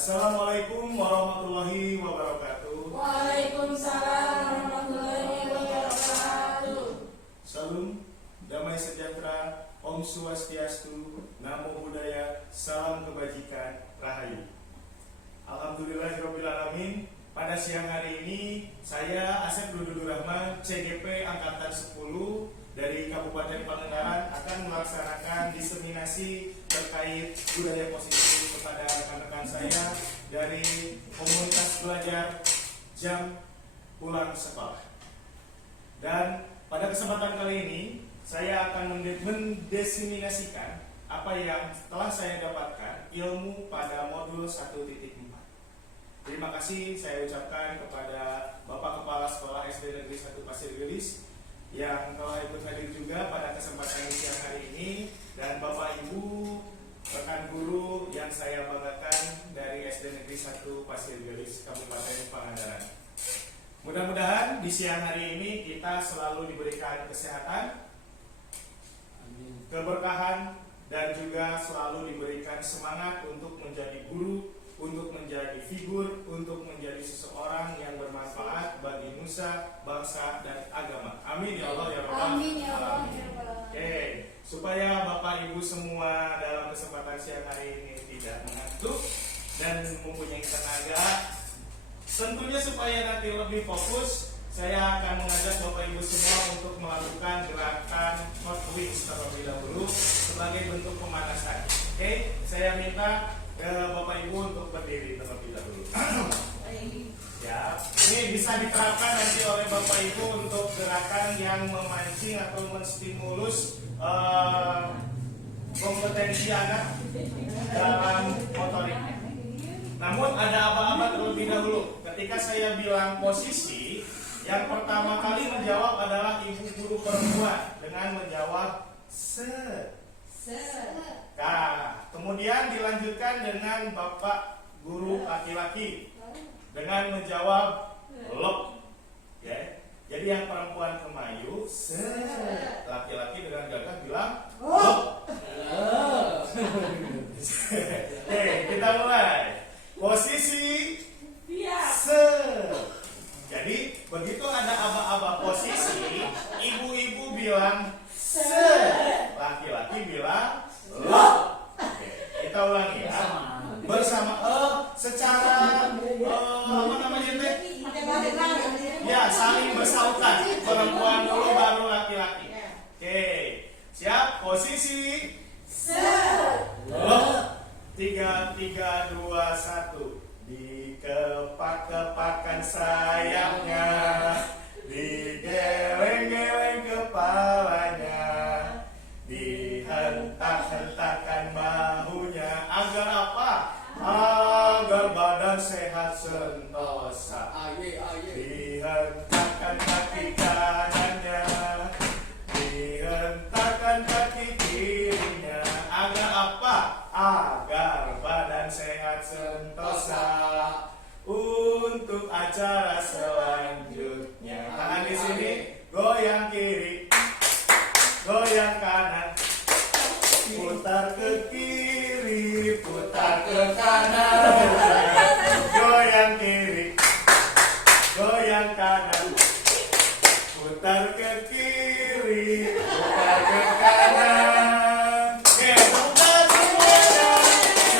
Assalamualaikum warahmatullahi wabarakatuh. Waalaikumsalam warahmatullahi wabarakatuh. Salam, damai sejahtera, Om Swastiastu, Namo Buddhaya, salam kebajikan, Rahayu. Alhamdulillahirrabbilalamin. Pada siang hari ini, saya Asep Dudul Rahman, CGP Angkatan 10 dari Kabupaten Pangandaran akan melaksanakan diseminasi terkait budaya positif kepada rekan-rekan saya dari komunitas belajar jam pulang sekolah. Dan pada kesempatan kali ini, saya akan mendesimasikan apa yang telah saya dapatkan ilmu pada modul 1.4. Terima kasih saya ucapkan kepada Bapak Kepala Sekolah SD Negeri 1 Pasir Gelis yang telah ikut hadir juga pada kesempatan siang hari ini, dan Bapak Ibu rekan guru yang saya banggakan dari SD Negeri 1 Pasir Gelis Kabupaten Pangandaran. Mudah-mudahan di siang hari ini kita selalu diberikan kesehatan, keberkahan, dan juga selalu diberikan semangat untuk menjadi guru, untuk menjadi figur, untuk menjadi seseorang yang bermanfaat bagi nusa, bangsa, dan agama. Amin ya Allah ya Rabbal Alamin. Oke, supaya Bapak Ibu semua dalam kesempatan siang hari ini tidak mengantuk dan mempunyai tenaga, tentunya supaya nanti lebih fokus, saya akan mengajak Bapak Ibu semua untuk melakukan gerakan hot wings terlebih dahulu sebagai bentuk pemanasan. Oke, saya minta Bapak Ibu untuk berdiri terlebih dahulu. Ya, ini bisa diterapkan nanti oleh Bapak Ibu untuk gerakan yang memancing atau menstimulus kompetensi anak dalam motorik. Namun ada apa-apa terlebih dahulu. Ketika saya bilang posisi, yang pertama kali menjawab adalah ibu guru perempuan dengan menjawab se. Nah, kemudian dilanjutkan dengan Bapak guru laki-laki dengan menjawab lop. Ya. Jadi yang perempuan kemayu se, laki-laki dengan gagah bilang lop. Oke, kita mulai. Posisi se. Jadi begitu ada aba-aba posisi, ibu-ibu bilang se, laki-laki bilang lo. Kita ulangi ya. Bersama secara apa namanya teh? Ya, saling bersautan. Perempuan dulu baru laki-laki. Oke. Siap? Posisi se. Lo. 3, 2, 1. Dikepak-kepakan sayapnya, digeleng-geleng kepalanya, dihentak-hentakan bahunya. Agar apa? Agar badan sehat sentosa. Dihentakkan kaki kanannya, dihentakkan kaki kirinya. Agar apa? Agar badan sehat sentosa. Untuk acara selanjutnya, tangan di sini, goyang kiri, goyang kanan, putar ke kiri, putar ke kanan, goyang kiri, goyang kanan, putar ke kiri, putar ke kanan. Oke, putar semuanya.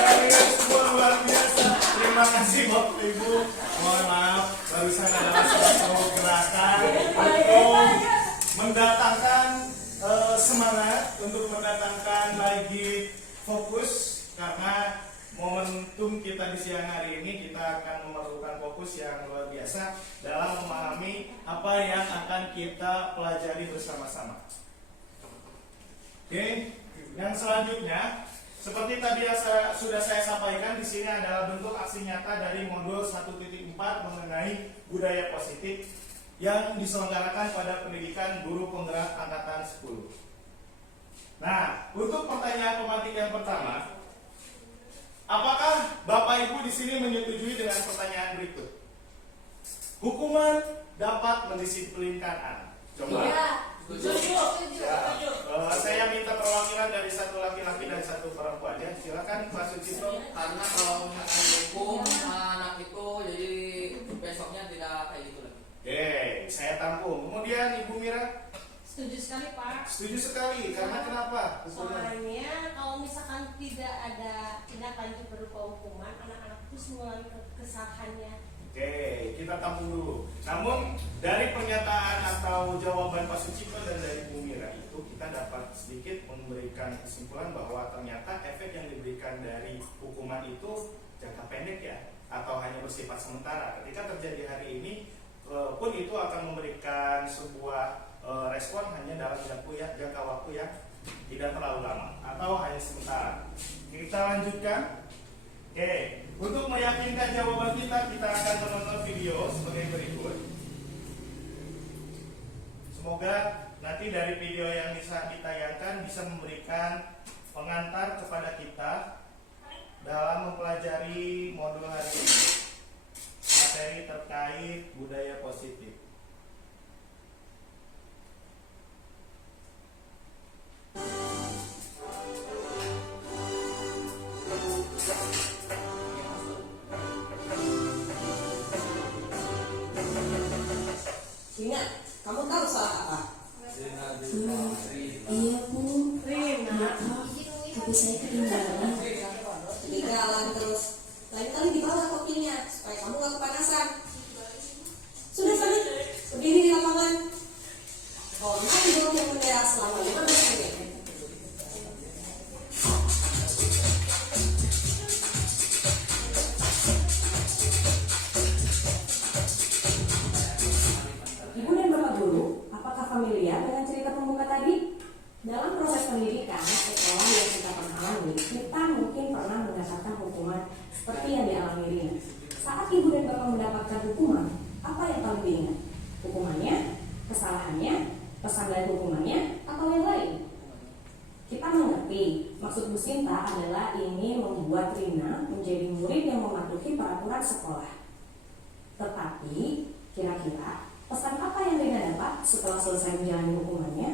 Kalian semua luar biasa. Terima kasih Bapak Ibu. Mohon maaf, barusan adalah suatu gerakan untuk mendatangkan semangat, untuk mendatangkan lagi fokus, karena momentum kita di siang hari ini kita akan memerlukan fokus yang luar biasa dalam memahami apa yang akan kita pelajari bersama-sama. Oke, yang selanjutnya seperti tadi yang sudah saya sampaikan, di sini adalah bentuk aksi nyata dari modul 1.4 mengenai budaya positif yang diselenggarakan pada pendidikan guru penggerak angkatan 10. Nah, untuk pertanyaan pemantik yang pertama, apakah Bapak Ibu di sini menyetujui dengan pertanyaan berikut? Hukuman dapat mendisiplinkan anak. Coba. Iya. Setuju. Saya minta perwakilan dari satu laki-laki dan satu perempuan ya. Silakan Pak Sucipto. Karena kalau misalkan hukum Setuju sekali, Pak. Setuju sekali, karena kenapa? Soalnya kalau misalkan tidak ada tindak lanjut berupa hukuman, anak-anak terus mengalami kesalahannya. Oke, kita tampung dulu. Namun dari pernyataan atau jawaban Pak Sucipto dan dari Bu Mira itu kita dapat sedikit memberikan kesimpulan bahwa ternyata efek yang diberikan dari hukuman itu jangka pendek ya, atau hanya bersifat sementara. Ketika terjadi hari ini pun itu akan memberikan sebuah respon hanya dalam jangka waktu yang tidak terlalu lama atau hanya sementara. Kita lanjutkan. Oke, untuk meyakinkan jawaban kita akan menonton video sebagai berikut. Semoga nanti dari video yang bisa ditayangkan bisa memberikan pengantar kepada kita dalam mempelajari modul hari ini, materi terkait budaya positif. Rina, kamu tahu salah apa? Iya Bu, Rina, tapi saya ketinggalan. Ketinggalan terus. Lain kali dibawa kopinya supaya kamu gak kepanasan. Sudah sana, berdiri di lapangan. Hormati dulu yang bendera selama 15 menit. Ibu dan Bapak Guru, apakah familiar dengan cerita pembuka tadi? Dalam proses pendidikan, sekolah yang kita pernah alami, kita mungkin pernah mendapatkan hukuman seperti yang dialami Rina. Saat Ibu dan Bapak mendapatkan hukuman, apa yang paling diingat? Hukumannya, kesalahannya, pesan dari hukumannya, atau yang lain? Kita mengerti, maksud Bu Sinta adalah ingin membuat Rina menjadi murid yang mematuhi peraturan sekolah. Tetapi, kira-kira pesan apa yang Rina dapat setelah selesai menjalani hukumannya?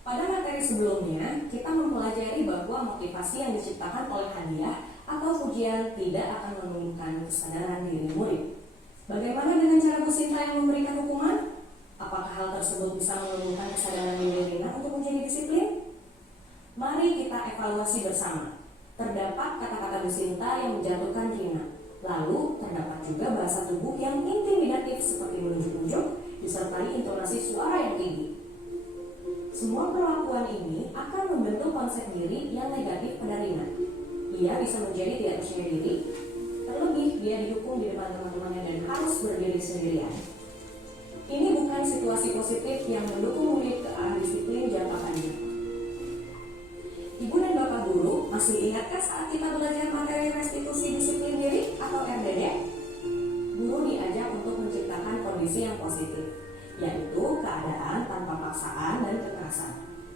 Pada materi sebelumnya, kita mempelajari bahwa motivasi yang diciptakan oleh hadiah atau pujian tidak akan menumbuhkan kesadaran diri murid. Bagaimana dengan cara Bu Sinta yang memberikan hukuman? Apakah hal tersebut bisa menumbuhkan kesadaran diri Rina untuk menjadi disiplin? Mari kita evaluasi bersama. Terdapat kata-kata Bu Sinta yang menjatuhkan Rina. Lalu terdapat juga bahasa tubuh yang intimidatif seperti menunjuk-nunjuk disertai intonasi suara yang tinggi. Semua perlakuan ini akan membentuk konsep diri yang negatif pada Rina. Ia bisa menjadi tidak percaya diri, terlebih dia didukung di depan teman-temannya dan harus berdiri sendirian. Ini bukan situasi positif yang mendukung murid ke arah disiplin jangka panjang. Ibu dan Bapak Guru, masih ingatkah saat kita belajar materi restitusi disiplin diri atau RDD? Guru diajak untuk menciptakan kondisi yang positif, yaitu keadaan tanpa paksaan dan kekerasan,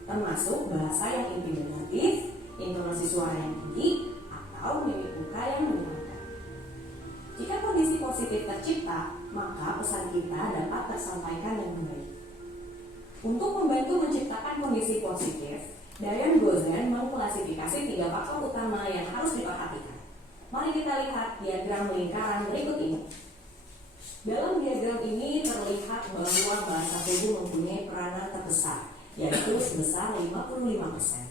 termasuk bahasa yang intimidatif, intonasi suara yang tinggi, atau mimik muka yang menyenangkan. Jika kondisi positif tercipta, maka pesan kita dapat tersampaikan dengan baik. Untuk membantu menciptakan kondisi positif, Diane Gozen mengklasifikasi 3 faktor utama yang harus diperhatikan. Mari kita lihat diagram lingkaran berikut ini. Dalam diagram ini terlihat bahwa bahasa tubuh mempunyai peranan terbesar, yaitu sebesar 55%,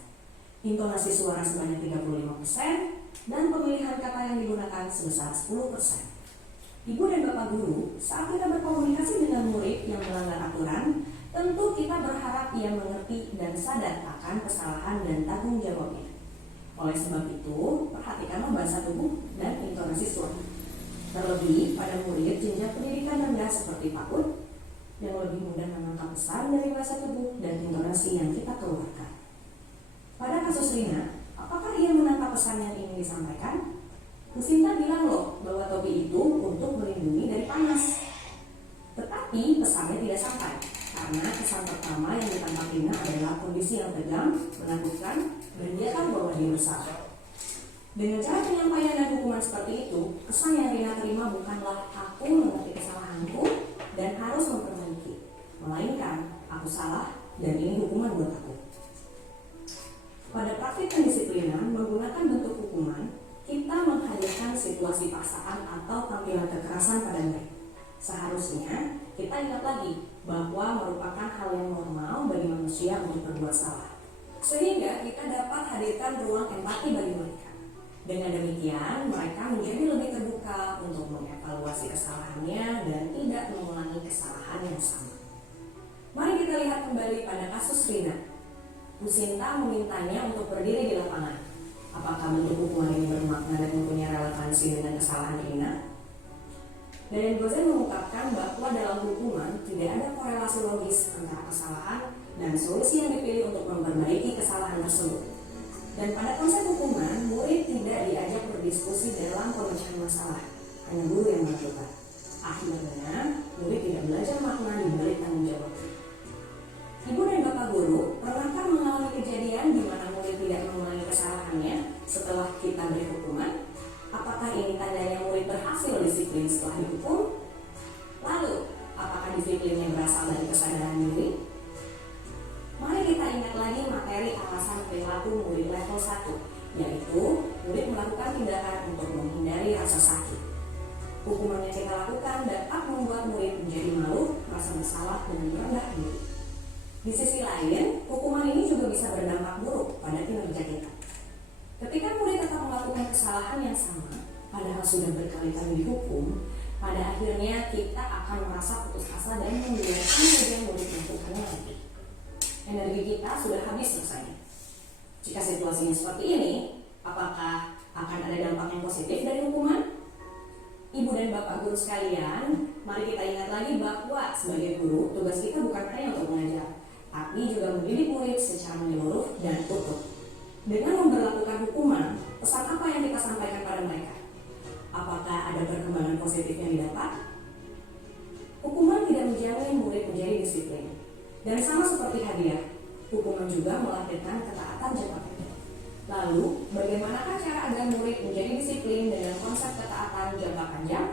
intonasi suara sebanyak 35%, dan pemilihan kata yang digunakan sebesar 10%. Ibu dan Bapak Guru, saat kita berkomunikasi dengan murid yang melanggar aturan, tentu kita berharap ia mengerti dan sadar akan kesalahan dan tanggung jawabnya. Oleh sebab itu, perhatikanlah bahasa tubuh dan intonasi suara. Terlebih pada murid jenjang pendidikan rendah seperti PAUD yang lebih mudah menangkap pesan dari bahasa tubuh dan intonasi yang kita keluarkan. Pada kasus Rina, apakah ia menangkap pesan yang ingin disampaikan? Bu Sinta bilang loh bahwa topi itu untuk melindungi dari panas. Tetapi pesannya tidak sampai, karena kesan pertama yang ditangkap Rina adalah kondisi yang tegang, menakutkan, dan dia tahu bahwa dia bersalah. Dengan cara penyampaian dan hukuman seperti itu, kesan yang Rina terima bukanlah aku mengerti kesalahanku dan harus memperbaiki, melainkan aku salah dan ini hukuman buat aku. Pada praktik pendisiplinan menggunakan bentuk hukuman, kita menghadirkan situasi paksaan atau tampilan kekerasan pada murid. Seharusnya kita ingat lagi bahwa merupakan hal yang normal bagi manusia untuk berbuat salah. Sehingga kita dapat hadirkan ruang empati bagi mereka. Dengan demikian, mereka menjadi lebih terbuka untuk mengevaluasi kesalahannya dan tidak mengulangi kesalahan yang sama. Mari kita lihat kembali pada kasus Rina. Bu Sinta memintanya untuk berdiri di lapangan. Apakah bentuk hukuman ini bermakna dan mempunyai relevansi dengan kesalahan Rina? Dan Gozen mengungkapkan bahwa dalam hukuman tidak ada korelasi logis antara kesalahan dan solusi yang dipilih untuk memperbaiki kesalahan tersebut. Dan pada konsep hukuman, murid tidak diajak berdiskusi dalam pemecahan masalah, hanya guru yang melakukan. Akhirnya, murid tidak belajar makna di balik tanggung jawab. Ibu dan bapak guru, pernahkah mengalami kejadian di mana murid tidak mengulangi kesalahannya setelah kita beri hukuman? Apakah ini tandanya murid berhasil disiplin setelah dihukum? Lalu, apakah disiplinnya berasal dari kesadaran diri? Mari kita ingat lagi materi alasan perilaku murid level 1, yaitu murid melakukan tindakan untuk menghindari rasa sakit. Hukuman yang kita lakukan dapat membuat murid menjadi malu, merasa bersalah, dan merendah diri. Di sisi lain, hukuman ini juga bisa berdampak buruk pada kinerja kita. Ketika murid tetap melakukan kesalahan yang sama, padahal sudah berkali-kali dihukum, pada akhirnya kita akan merasa putus asa dan membiarkan bagian murid melakukannya lagi. Energi kita sudah habis selesai. Jika situasinya seperti ini, apakah akan ada dampak yang positif dari hukuman? Ibu dan bapak guru sekalian, mari kita ingat lagi bahwa sebagai guru, tugas kita bukan hanya untuk mengajar, tapi juga mendidik murid secara menyeluruh dan utuh. Dengan memberlakukan hukuman, pesan apa yang kita sampaikan pada mereka? Apakah ada perkembangan positif yang didapat? Hukuman tidak menjamin murid menjadi disiplin. Dan sama seperti hadiah, hukuman juga melahirkan ketaatan jangka pendek. Lalu, bagaimanakah cara agar murid menjadi disiplin dengan konsep ketaatan jangka panjang?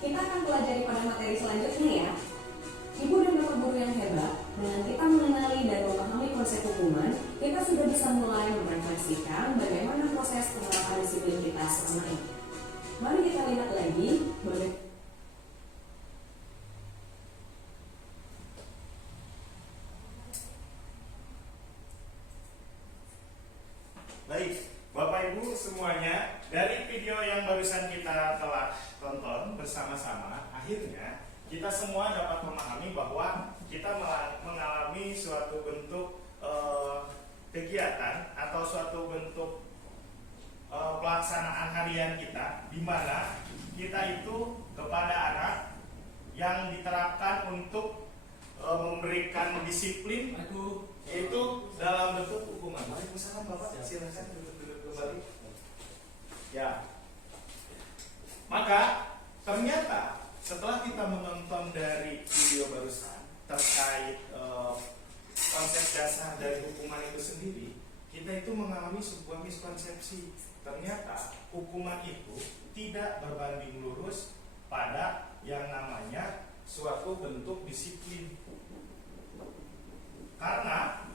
Kita akan pelajari pada materi selanjutnya ya. Ibu dan bapak guru yang hebat, dengan kita mengenali dan memahami konsep hukuman, kita sudah bisa mulai merefleksikan bagaimana proses penerapan disiplin kita selama ini. Mari kita lihat lagi bagaimana. Baik, Bapak Ibu semuanya, dari video yang barusan kita telah tonton bersama-sama, akhirnya kita semua dapat memahami bahwa kita mengalami suatu bentuk kegiatan atau suatu bentuk pelaksanaan harian kita, di mana kita itu kepada anak yang diterapkan untuk memberikan disiplin itu dalam bentuk hukuman. Waalaikumsalam Bapak, silakan duduk kembali. Ya. Maka ternyata setelah kita menonton dari video barusan terkait konsep dasar dari hukuman itu sendiri, kita itu mengalami sebuah miskonsepsi. Ternyata hukuman itu tidak berbanding lurus pada yang namanya suatu bentuk disiplin. Karena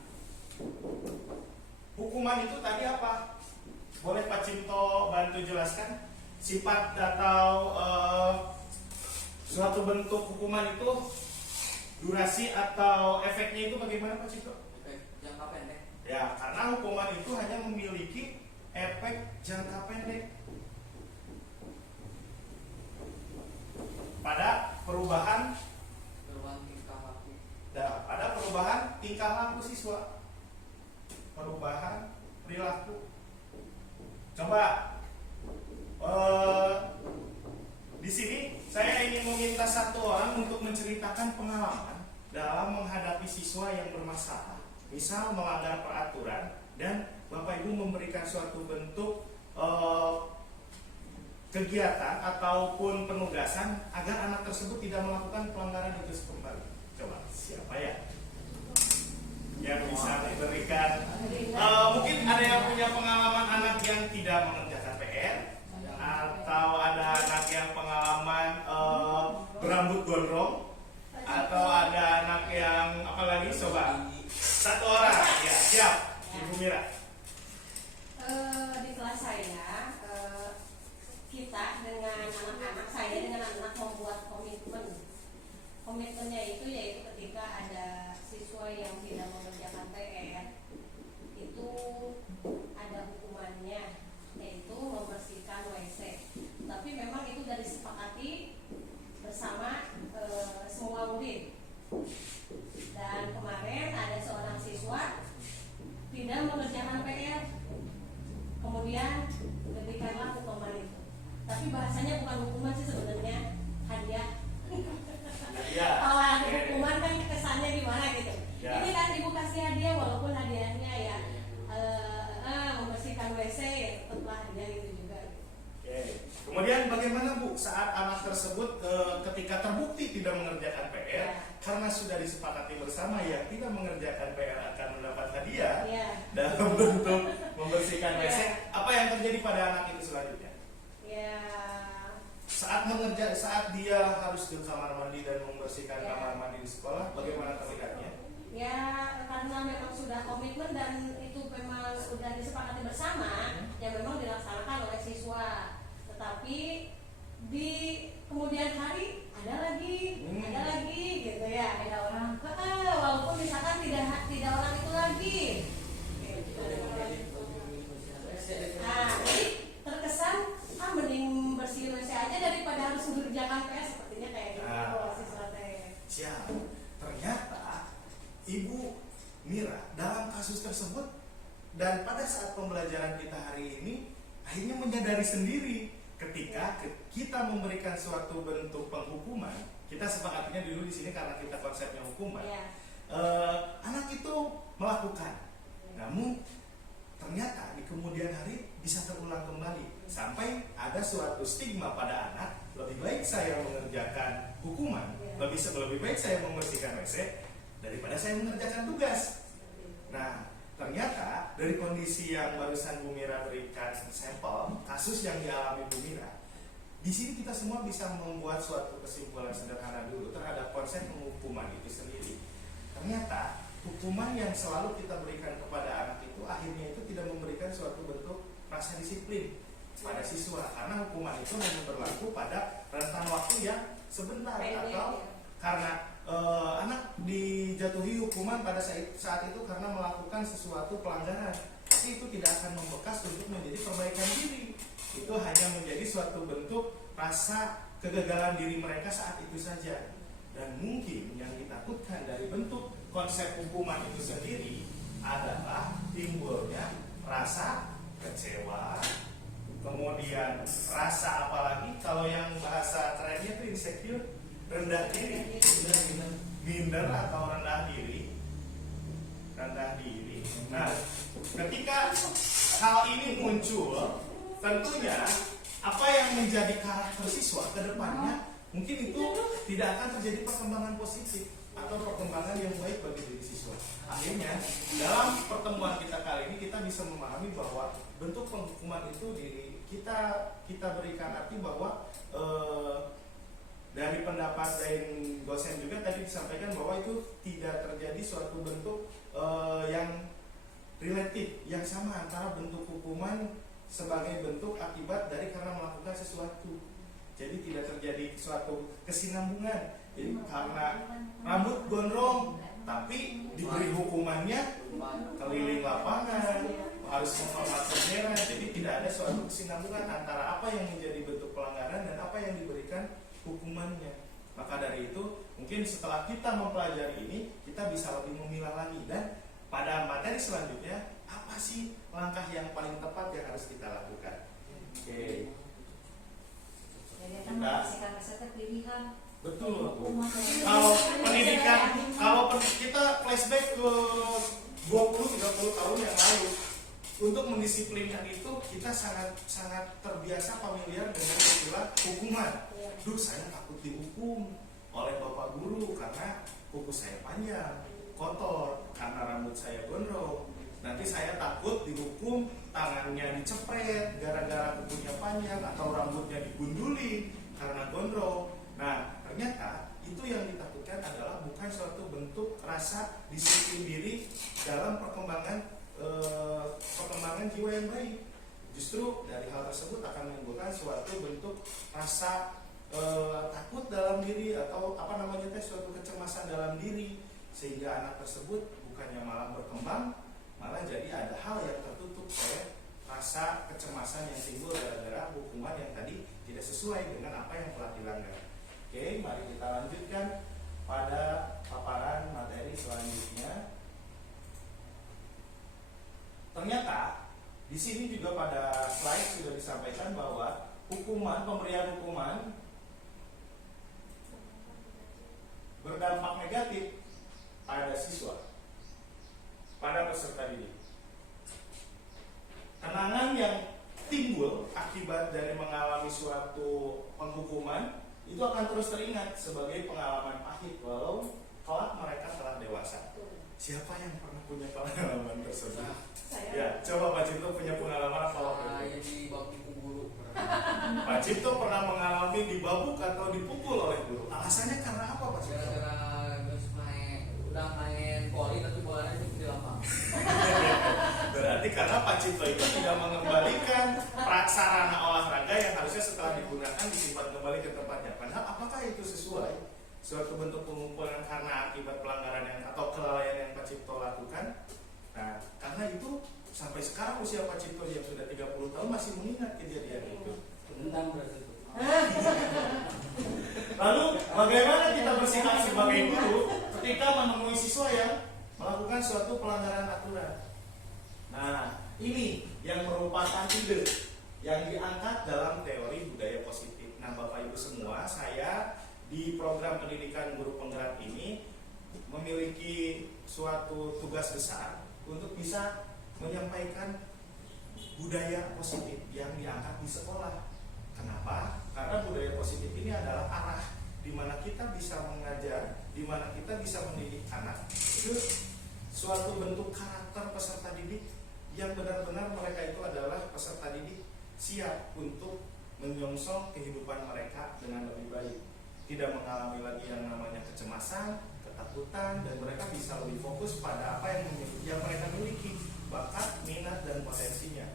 hukuman itu tadi apa? Boleh Pak Cinto bantu jelaskan sifat atau suatu bentuk hukuman itu, durasi atau efeknya itu bagaimana Pak Cinto? Efek jangka pendek. Ya, karena hukuman itu hanya memiliki efek jangka pendek pada perubahan tingkah laku. pada perubahan tingkah laku siswa, perubahan perilaku. Coba di sini saya ingin meminta satu orang untuk menceritakan pengalaman dalam menghadapi siswa yang bermasalah, misal melanggar peraturan, dan Bapak Ibu memberikan suatu bentuk kegiatan ataupun penugasan agar anak tersebut tidak melakukan pelanggaran itu kembali. Coba siapa ya yang bisa memberikan? Mungkin ada yang punya pengalaman anak yang tidak mengerjakan PR, atau ada anak yang pengalaman berambut gondrong, atau ada anak yang apa lagi? Coba satu orang ya, siap Ibu Mira. Di kelas saya, kita dengan anak-anak, saya dengan anak membuat komitmen. Komitmennya kemudian berikanlah hukuman itu. Tapi bahasanya bukan hukuman sih sebenarnya, hadiah. Ya. Kalau ada hukuman kan kesannya gimana gitu. Ya. Ini kan ibu kasih hadiah walaupun hadiahnya ya membersihkan WC tetaplah hadiah gitu juga. Oke. Kemudian bagaimana Bu saat anak tersebut ketika terbukti tidak mengerjakan PR Ya. karena sudah disepakati bersama yang tidak mengerjakan PR akan mendapat hadiah Ya. dalam bentuk membersihkan Ya. WC, apa yang terjadi pada anak itu selanjutnya? Ya. Saat dia harus ke kamar mandi dan membersihkan Ya. kamar mandi di sekolah, bagaimana terlihatnya? Ya, karena memang sudah komitmen dan itu memang sudah disepakati bersama, yang memang dilaksanakan oleh siswa. Tetapi di kemudian hari ada lagi, gitu ya, ada orang. Walaupun misalkan tidak orang itu lagi. Nah, jadi terkesan mending bersihin WC aja daripada harus mengerjakan PS sepertinya kayak gitu. Siswa teh. Siap. Ternyata Ibu Mira dalam kasus tersebut dan pada saat pembelajaran kita hari ini akhirnya menyadari sendiri ketika kita memberikan suatu bentuk penghukuman, kita sepakatinya dulu di sini karena kita konsepnya hukuman. Ya. Anak itu melakukan, namun ternyata di kemudian hari bisa terulang kembali sampai ada suatu stigma pada anak, lebih baik saya mengerjakan hukuman, lebih baik saya membersihkan WC daripada saya mengerjakan tugas. Nah, ternyata dari kondisi yang barusan Bu Mira berikan sampel kasus yang dialami Bu Mira, di sini kita semua bisa membuat suatu kesimpulan sederhana dulu terhadap konsep penghukuman itu sendiri. Ternyata hukuman yang selalu kita berikan kepada anak itu akhirnya itu tidak memberikan suatu bentuk rasa disiplin pada siswa, karena hukuman itu hanya berlaku pada rentan waktu yang sebentar, atau karena anak dijatuhi hukuman pada saat itu karena melakukan sesuatu pelanggaran, tapi itu tidak akan membekas untuk menjadi perbaikan diri. Itu hanya menjadi suatu bentuk rasa kegagalan diri mereka saat itu saja. Dan mungkin yang ditakutkan dari bentuk konsep hukuman itu sendiri adalah timbulnya rasa kecewa, kemudian rasa apalagi kalau yang bahasa kerennya itu insecure, rendah diri, minder atau rendah diri. Nah, ketika hal ini muncul, tentunya apa yang menjadi karakter siswa ke depannya mungkin itu tidak akan terjadi perkembangan positif atau perkembangan yang baik bagi diri siswa. Akhirnya dalam pertemuan kita kali ini kita bisa memahami bahwa bentuk penghukuman itu kita berikan arti bahwa dari pendapat dari dosen juga tadi disampaikan bahwa itu tidak terjadi suatu bentuk yang relatif, yang sama antara bentuk hukuman sebagai bentuk akibat dari karena melakukan sesuatu. Jadi tidak terjadi suatu kesinambungan. Jadi karena rambut gondrong tapi diberi hukumannya keliling lapangan, harus menghormat bendera. Jadi tidak ada suatu kesinambungan antara apa yang menjadi bentuk pelanggaran dan apa yang diberikan hukumannya. Maka dari itu mungkin setelah kita mempelajari ini kita bisa lebih memilah lagi, dan pada materi selanjutnya apa sih langkah yang paling tepat yang harus kita lakukan. Oke. Betul. Kalau pendidikan, kita flashback ke 20-30 tahun yang lalu, untuk mendisiplinkan itu kita sangat terbiasa familiar dengan istilah hukuman. Duh, saya takut dihukum oleh bapak guru karena kuku saya panjang, kotor, karena rambut saya gondrong. Nanti saya takut dihukum tangannya dicepret gara-gara kukunya panjang atau rambutnya digunduli karena gondrong. Nah, ternyata itu yang ditakutkan adalah bukan suatu bentuk rasa disiplin diri dalam perkembangan jiwa yang baik. Justru dari hal tersebut akan menimbulkan suatu bentuk rasa takut dalam diri atau suatu kecemasan dalam diri, sehingga anak tersebut bukannya malah berkembang, malah jadi ada hal yang tertutup oleh rasa kecemasan yang timbul gara-gara hukuman yang tadi tidak sesuai dengan apa yang telah dilanggar. Oke, mari kita lanjutkan pada paparan materi selanjutnya. Ternyata Di sini juga pada slide sudah disampaikan bahwa pemberian hukuman berdampak negatif pada siswa, pada peserta didik. Kenangan yang timbul akibat dari mengalami suatu penghukuman itu akan terus teringat sebagai pengalaman pahit walau kelak mereka telah dewasa. Siapa yang pernah punya pengalaman tersebut? Saya Ya, coba Pak Cipto punya pengalaman apa waktu Saya itu? di bangku guru. Pak Cipto pernah mengalami dibabuk atau dipukul oleh guru. Alasannya karena apa Pak Cipto? Gara-gara udah main voli tapi bolanya itu di lapangan. Berarti karena Pak Cipto itu tidak mengembalikan sarana olahraga yang harusnya setelah digunakan disimpan kembali ke tempatnya. Padahal apakah itu sesuai suatu bentuk pengumpulan karena akibat pelanggaran yang atau kelalaian yang Pak Cipto lakukan? Nah, karena itu sampai sekarang usia Pak Cipto yang sudah 30 tahun masih mengingat kejadian itu. Tentang berarti itu. Lalu bagaimana kita bersikap sebagai guru ketika menemui siswa yang melakukan suatu pelanggaran aturan? Nah, ini yang merupakan ide yang diangkat dalam teori budaya positif. Nah, Bapak Ibu semua, saya di program pendidikan guru penggerak ini memiliki suatu tugas besar untuk bisa menyampaikan budaya positif yang diangkat di sekolah. Kenapa? Karena budaya positif ini adalah arah di mana kita bisa mengajar, di mana kita bisa mendidik anak. Itu suatu bentuk karakter peserta didik yang benar-benar mereka itu adalah peserta didik siap untuk menyongsong kehidupan mereka dengan lebih baik. Tidak mengalami lagi yang namanya kecemasan, ketakutan, dan mereka bisa lebih fokus pada apa yang mereka miliki, bakat, minat, dan potensinya.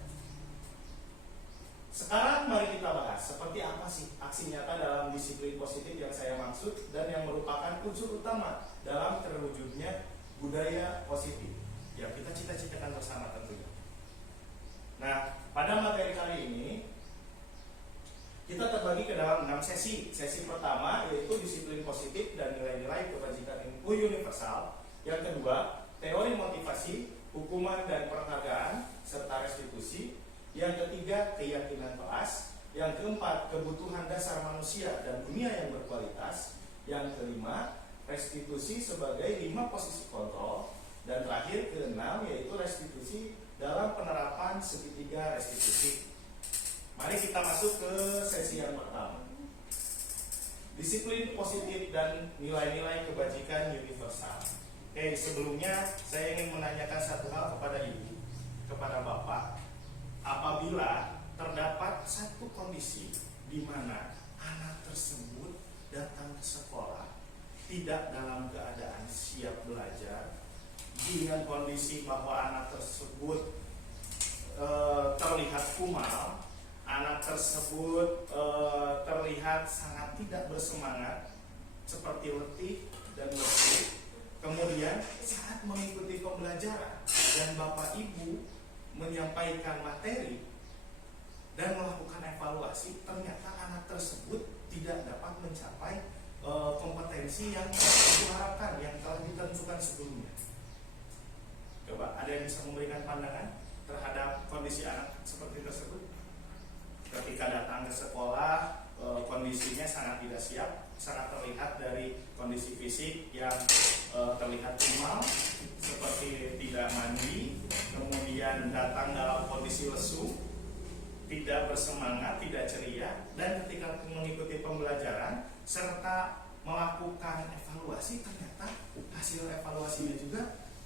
Sekarang mari kita bahas seperti apa sih aksi nyata dalam disiplin positif yang saya maksud dan yang merupakan unsur utama dalam terwujudnya budaya positif yang kita cita-citakan bersama tentunya. Nah, pada materi kali ini kita terbagi ke dalam 6 sesi. Sesi pertama yaitu disiplin positif dan nilai-nilai kebajikan universal. Yang kedua, teori motivasi, hukuman dan penghargaan serta restitusi. Yang ketiga, keyakinan kelas. Yang keempat, kebutuhan dasar manusia dan dunia yang berkualitas. Yang kelima, restitusi sebagai 5 posisi kontrol. Dan terakhir, keenam, yaitu restitusi dalam penerapan segitiga restitusi. Mari kita masuk ke sesi yang pertama. Disiplin positif dan nilai-nilai kebajikan universal. Oke, sebelumnya saya ingin menanyakan satu hal kepada Ibu, kepada Bapak. Apabila terdapat satu kondisi di mana anak tersebut datang ke sekolah tidak dalam keadaan siap belajar, dengan kondisi bahwa anak tersebut terlihat kumal, anak tersebut terlihat sangat tidak bersemangat, seperti letih dan lesu. Kemudian saat mengikuti pembelajaran dan Bapak Ibu menyampaikan materi dan melakukan evaluasi, ternyata anak tersebut tidak dapat mencapai kompetensi yang diharapkan, yang telah ditentukan sebelumnya. Coba ada yang bisa memberikan pandangan terhadap kondisi anak seperti tersebut? Ketika datang ke sekolah, kondisinya sangat tidak siap, sangat terlihat dari kondisi fisik yang terlihat kumal, seperti tidak mandi, kemudian datang dalam kondisi lesu, tidak bersemangat, tidak ceria, dan ketika mengikuti pembelajaran serta melakukan evaluasi, ternyata hasil evaluasinya juga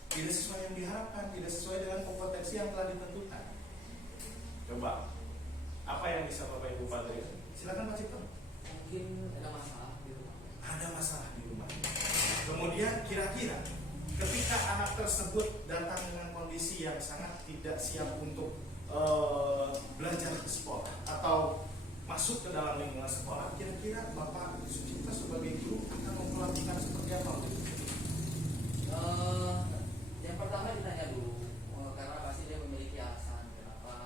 tidak sesuai yang diharapkan, tidak sesuai dengan kompetensi yang telah ditentukan. Coba, apa yang bisa Bapak Ibu pelajari? Silakan Pak Cipto. Mungkin ada masalah di rumah. Ada masalah di rumah. Kemudian kira-kira ketika anak tersebut datang dengan kondisi yang sangat tidak siap untuk belajar ke sekolah atau masuk ke dalam lingkungan sekolah, kira-kira Bapak Sucipto sebagai guru akan memperlakukan seperti apa? Yang pertama ditanya dulu, karena pasti dia memiliki alasan kenapa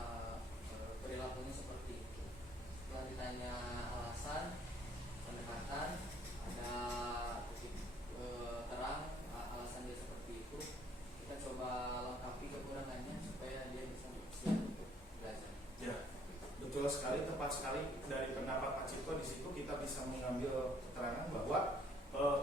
perilakunya seperti itu. Setelah ditanya alasan, pendekatan, ada titik terang alasan dia seperti itu, kita coba lengkapi kekurangannya supaya dia bisa siap untuk sekali, tepat sekali dari pendapat Pak Cipto. Di situ kita bisa mengambil keterangan bahwa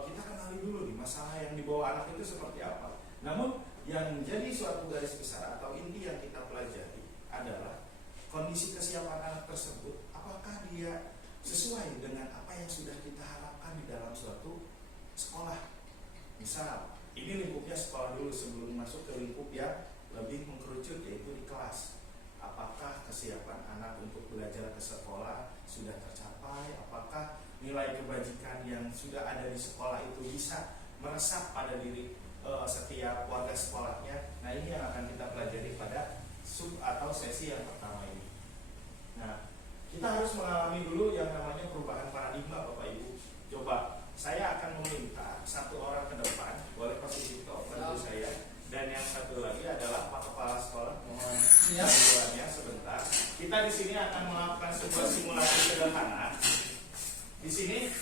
kita kenali dulu nih masalah yang dibawa anak itu seperti apa. Namun yang menjadi suatu garis besar atau inti yang kita pelajari adalah kondisi kesiapan anak tersebut, apakah dia sesuai dengan apa yang sudah kita harapkan di dalam suatu sekolah. Misal, ini lingkupnya sekolah dulu sebelum masuk ke lingkup yang lebih mengkerucut, yaitu di kelas. Apakah kesiapan anak untuk belajar ke sekolah sudah tercapai? Apakah nilai kebajikan yang sudah ada di sekolah itu bisa meresap pada diri setiap warga sekolahnya? Nah, ini yang akan kita pelajari pada sub atau sesi yang pertama ini. Nah, kita harus mengalami dulu yang namanya perubahan paradigma, Bapak Ibu. Coba saya akan meminta satu orang ke depan, boleh Pak Sucipto bantu saya, dan yang satu lagi adalah Pak Kepala Sekolah, mohon bantuannya sebentar. Kita di sini akan melakukan sebuah simulasi sederhana. Di sini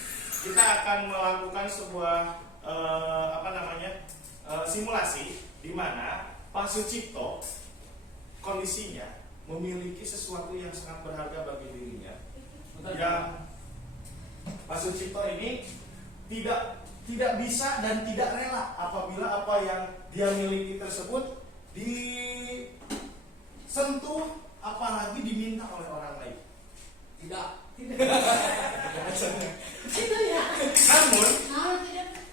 kita akan melakukan sebuah simulasi di mana Pak Sucipto kondisinya memiliki sesuatu yang sangat berharga bagi dirinya. Yang Pak Sucipto ini tidak bisa dan tidak rela apabila apa yang dia miliki tersebut disentuh, apalagi diminta oleh orang lain. Tidak. Itu ya. Namun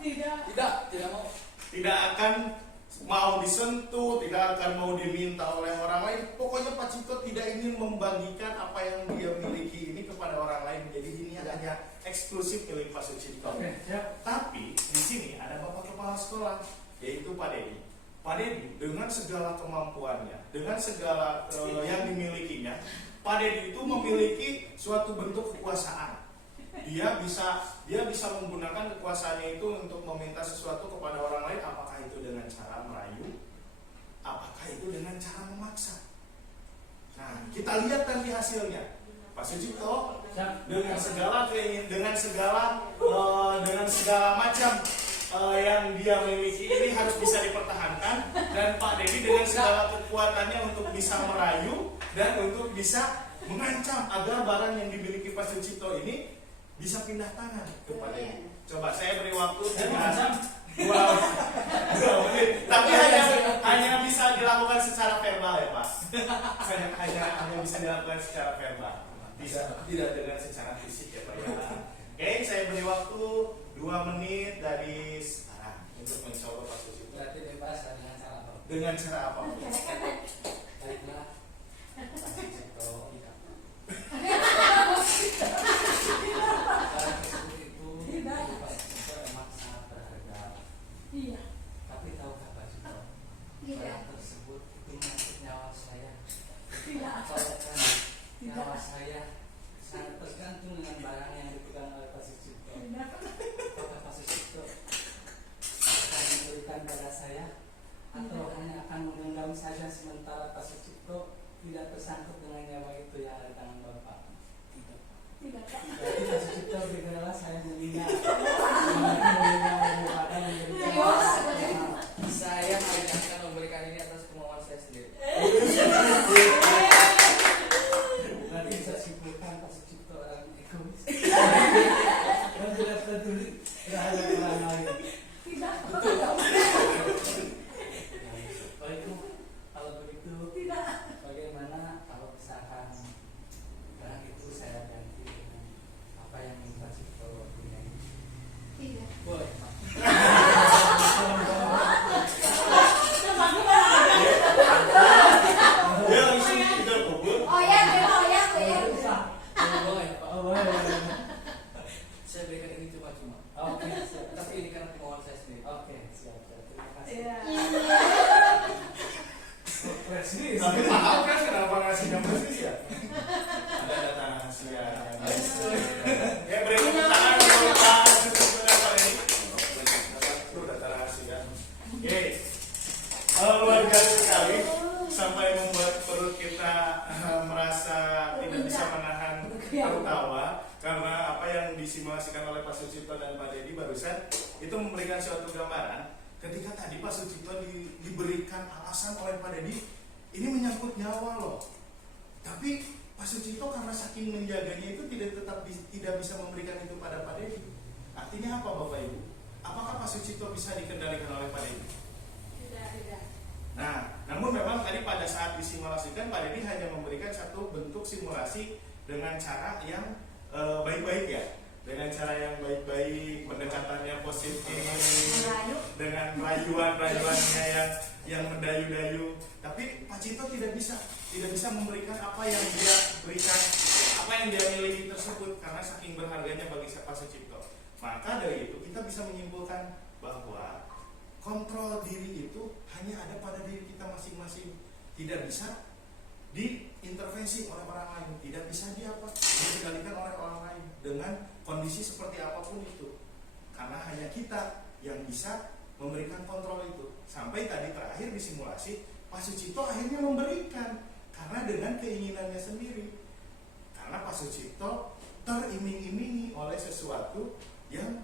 Tidak mau. tidak akan mau disentuh, tidak akan mau diminta oleh orang lain. Pokoknya Pak Cipto tidak ingin membagikan apa yang dia miliki ini kepada orang lain. Jadi ini hanya eksklusif milik Pak Sucipto. Tapi di sini ada Bapak Kepala Sekolah, yaitu Pak Dedi. Pak Dedi dengan segala kemampuannya, dengan segala yang dimilikinya, Pak Dedi itu memiliki suatu bentuk kekuasaan. Dia bisa menggunakan kekuasaannya itu untuk meminta sesuatu kepada orang lain, apakah itu dengan cara merayu, apakah itu dengan cara memaksa. Nah, kita lihat nanti hasilnya. Pak Sucipto dengan segala dengan segala macam yang dia miliki ini harus bisa dipertahankan, dan Pak Dedi dengan segala kekuatannya untuk bisa merayu dan untuk bisa mengancam agar barang yang dimiliki Pak Sucipto ini bisa pindah tangan kepada Dedi. Coba saya beri waktu 2 menit, tapi hanya bisa dilakukan secara verbal ya Pak. hanya bisa dilakukan secara verbal, tidak dengan secara fisik ya Pak ya. Oke, saya beri waktu 2 menit dari sekarang untuk mencoba Pak Sucipto. Berarti bebas dengan cara apa? Dengan cara apa? Baiklah. Pak Sucipto. Barang tersebut itu Pak Sucipto emang sangat berharga. Iya. Tapi tahukah Pak Sucipto? Barang tersebut itu menyangkut nyawa saya. Tidak. Soalnya nyawa saya sangat tergantung dengan barang yang dipegang oleh Pak Sucipto. Apakah Pak Sucipto akan memberikan pada saya, atau hanya akan menggenggam saja sementara Pak Sucipto tidak tersangkut dengan nyawa itu yang ada di tangan Bapak? Tidak. Berarti Pak Sucipto berikanlah saya meninggal. Saya hanya akan memberikan ini atas kemauan saya sendiri. Nanti bisa simpulkan Pak Sucipto orang egois dan tidak peduli terhadap orang lain. Tidak. Baik, kalau begitu Tidak. bagaimana kalau misalkan barang itu saya ganti dengan apa yang Pak Sucipto punya? Tidak. Boleh Pak. Dia langsung tidak kubur. Oh ya, Boleh Pak. Boleh. Saya berikan ini cuma-cuma. Oke, siap. Tapi ini kan kemauan saya sendiri. Oke, siap. Terima kasih. Iya. Persis. Tapi mahal kan, kenapa ngasihnya persis ya? Ada data rahasia. Ya, beri tepuk tangan untuk Pak Sucipto dan Pak Dedi. Itu data rahasia. Oke. Luar biasa sekali, sampai membuat perut kita merasa tidak bisa menahan tertawa karena apa yang disimulasikan oleh Pak Sucipto dan Pak Dedi barusan itu memberikan suatu gambaran. Ketika tadi Pak Sucipto diberikan alasan oleh Pak Dedi, ini menyangkut nyawa loh. Tapi Pak Sucipto karena saking menjaganya itu tidak bisa memberikan itu pada Pak Dedi. Artinya apa Bapak Ibu? Apakah Pak Sucipto bisa dikendalikan oleh Pak Dedi? Tidak. Nah, namun memang tadi pada saat disimulasikan Pak Dedi hanya memberikan satu bentuk simulasi dengan cara yang baik-baik ya, dengan cara yang baik-baik, pendekatannya positif, dengan rayuannya yang mendayu-dayu. Tapi Pak Cipto tidak bisa memberikan apa yang dia berikan, apa yang dia miliki tersebut karena saking berharganya bagi Pak Sucipto. Maka dari itu kita bisa menyimpulkan bahwa kontrol diri itu hanya ada pada diri kita masing-masing, tidak bisa diintervensi oleh orang lain, tidak bisa dikendalikan oleh orang lain dengan kondisi seperti apapun itu, karena hanya kita yang bisa memberikan kontrol itu. Sampai tadi terakhir di simulasi Pak Sucipto akhirnya memberikan karena dengan keinginannya sendiri, karena Pak Sucipto teriming-imingi oleh sesuatu yang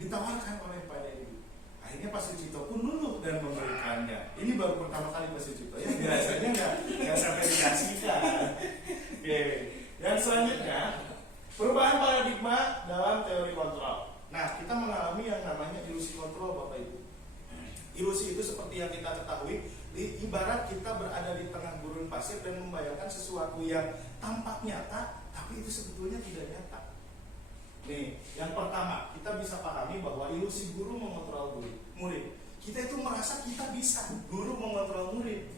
ditawarkan oleh Pak Dedi. Akhirnya Pak Sucipto pun nunduk dan memberikannya. Ini baru pertama kali Pak Sucipto ya, biasanya nggak sampai dikasihkan. Oke. Dan selanjutnya perubahan paradigma dalam teori kontrol. Nah, kita mengalami yang namanya ilusi kontrol Bapak Ibu. Ilusi itu seperti yang kita ketahui, ibarat kita berada di tengah gurun pasir dan membayangkan sesuatu yang tampak nyata, tapi itu sebetulnya tidak nyata. Nih, yang pertama kita bisa pahami bahwa ilusi guru mengontrol murid. Kita itu merasa kita bisa, guru mengontrol murid.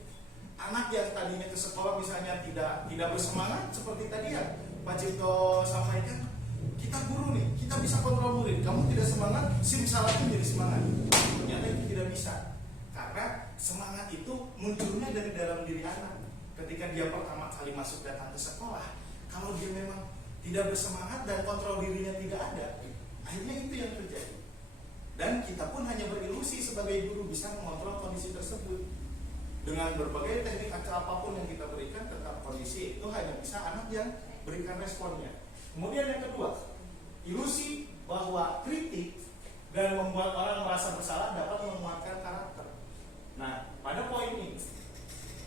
Anak yang tadinya ke sekolah misalnya tidak bersemangat seperti tadi ya Pak Cipto sampaikan, kita guru nih, kita bisa kontrol murid. Kamu tidak semangat, simsalabim jadi semangat. Ternyata itu tidak bisa, karena semangat itu munculnya dari dalam diri anak. Ketika dia pertama kali masuk datang ke sekolah, kalau dia memang tidak bersemangat dan kontrol dirinya tidak ada, akhirnya itu yang terjadi. Dan kita pun hanya berilusi sebagai guru bisa mengontrol kondisi tersebut. Dengan berbagai teknik atau apapun yang kita berikan, tetap kondisi itu hanya bisa anak yang berikan responnya. Kemudian yang kedua, ilusi bahwa kritik dan membuat orang merasa bersalah dapat menguatkan karakter. Nah, pada poin ini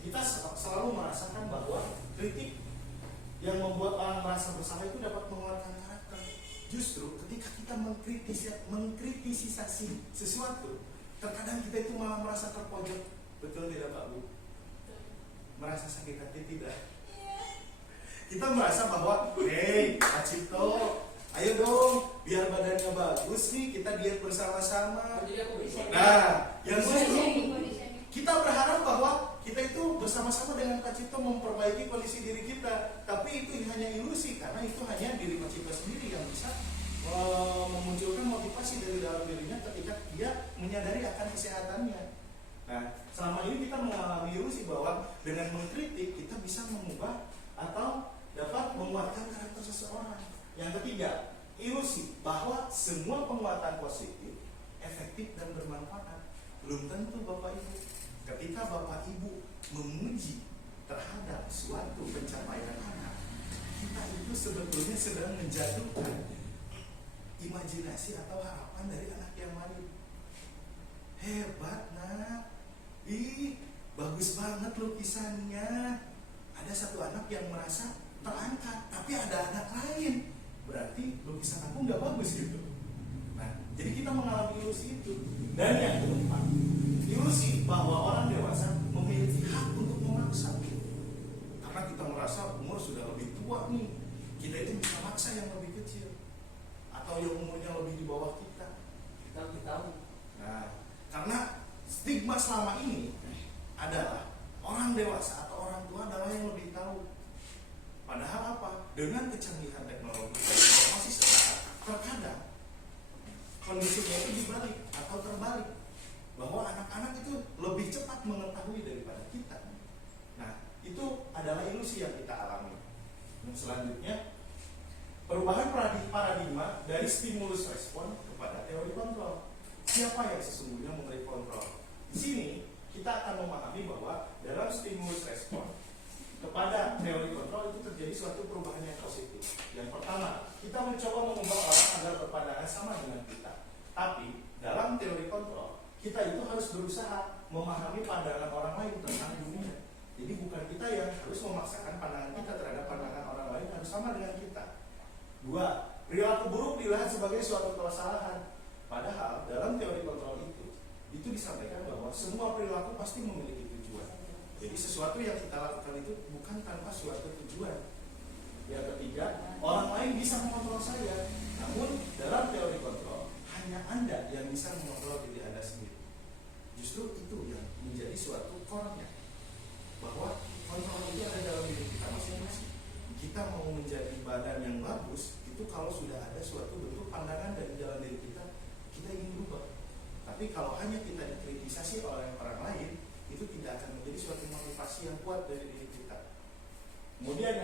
kita selalu merasakan bahwa kritik yang membuat orang merasa bersalah itu dapat menguatkan karakter. Justru ketika kita mengkritisasi sesuatu, terkadang kita itu malah merasa terpojok. Betul tidak Pak Bu? Merasa sakit hati tidak? Kita merasa bahwa, hei Pak Cipto, ayo dong, biar badannya bagus nih, kita diet bersama-sama. Nah, yang justru kita berharap bahwa kita itu bersama-sama dengan Pak Cipto memperbaiki kondisi diri kita, tapi itu hanya ilusi, karena itu hanya diri Pak Cipto sendiri yang bisa memunculkan motivasi dari dalam dirinya ketika dia menyadari akan kesehatannya. Nah, selama ini kita mengalami ilusi bahwa dengan mengkritik kita bisa mengubah atau dapat menguatkan karakter seseorang. Yang ketiga, ilusi bahwa semua penguatan positif efektif dan bermanfaat. Belum tentu Bapak Ibu. Ketika Bapak Ibu memuji terhadap suatu pencapaian anak, kita itu sebetulnya sedang menjatuhkan imajinasi atau harapan dari anak yang lain. Hebat nak, bagus banget lukisannya. Ada satu anak yang merasa terangkat, tapi ada anak lain, berarti lukisan aku nggak bagus gitu. Nah, jadi kita mengalami ilusi itu. Dan yang keempat, ilusi bahwa orang dewasa memiliki hak untuk memaksa. Karena kita merasa umur sudah lebih tua nih, kita itu bisa maksa yang lebih kecil atau yang umurnya lebih di bawah kita. Kita lebih tahu. Nah, karena stigma selama ini adalah orang dewasa atau orang tua adalah yang lebih tahu. Padahal apa? Dengan kecanggihan teknologi dan informasi sekarang, terkadang kondisinya itu dibalik atau terbalik, bahwa anak-anak itu lebih cepat mengetahui daripada kita. Nah, itu adalah ilusi yang kita alami. Dan selanjutnya, perubahan paradigma dari stimulus respon kepada teori kontrol. Siapa yang sesungguhnya memberi kontrol? Di sini kita akan memahami bahwa dalam stimulus respon kepada teori kontrol itu terjadi suatu perubahan yang positif. Yang pertama, kita mencoba mengubah orang agar berpandangan sama dengan kita. Tapi dalam teori kontrol, kita itu harus berusaha memahami pandangan orang lain tentang dunia. Jadi bukan kita yang harus memaksakan pandangan kita terhadap pandangan bersama dengan kita. 2. Perilaku buruk dilihat sebagai suatu kesalahan. Padahal dalam teori kontrol itu disampaikan bahwa semua perilaku pasti memiliki tujuan. Jadi sesuatu yang kita lakukan itu bukan tanpa suatu tujuan. Yang ketiga, orang lain bisa mengontrol saya. Namun dalam teori kontrol, hanya Anda yang bisa mengontrol diri Anda sendiri. Justru itu yang menjadi suatu koronnya, bahwa kontrol itu ada dalam diri kita masing-masing. Kita mau menjadi badan yang bagus, itu kalau sudah ada suatu bentuk pandangan dari dalam diri kita ingin berubah. Tapi kalau hanya kita dikritisasi oleh orang lain, itu tidak akan menjadi suatu motivasi yang kuat dari diri kita. Kemudian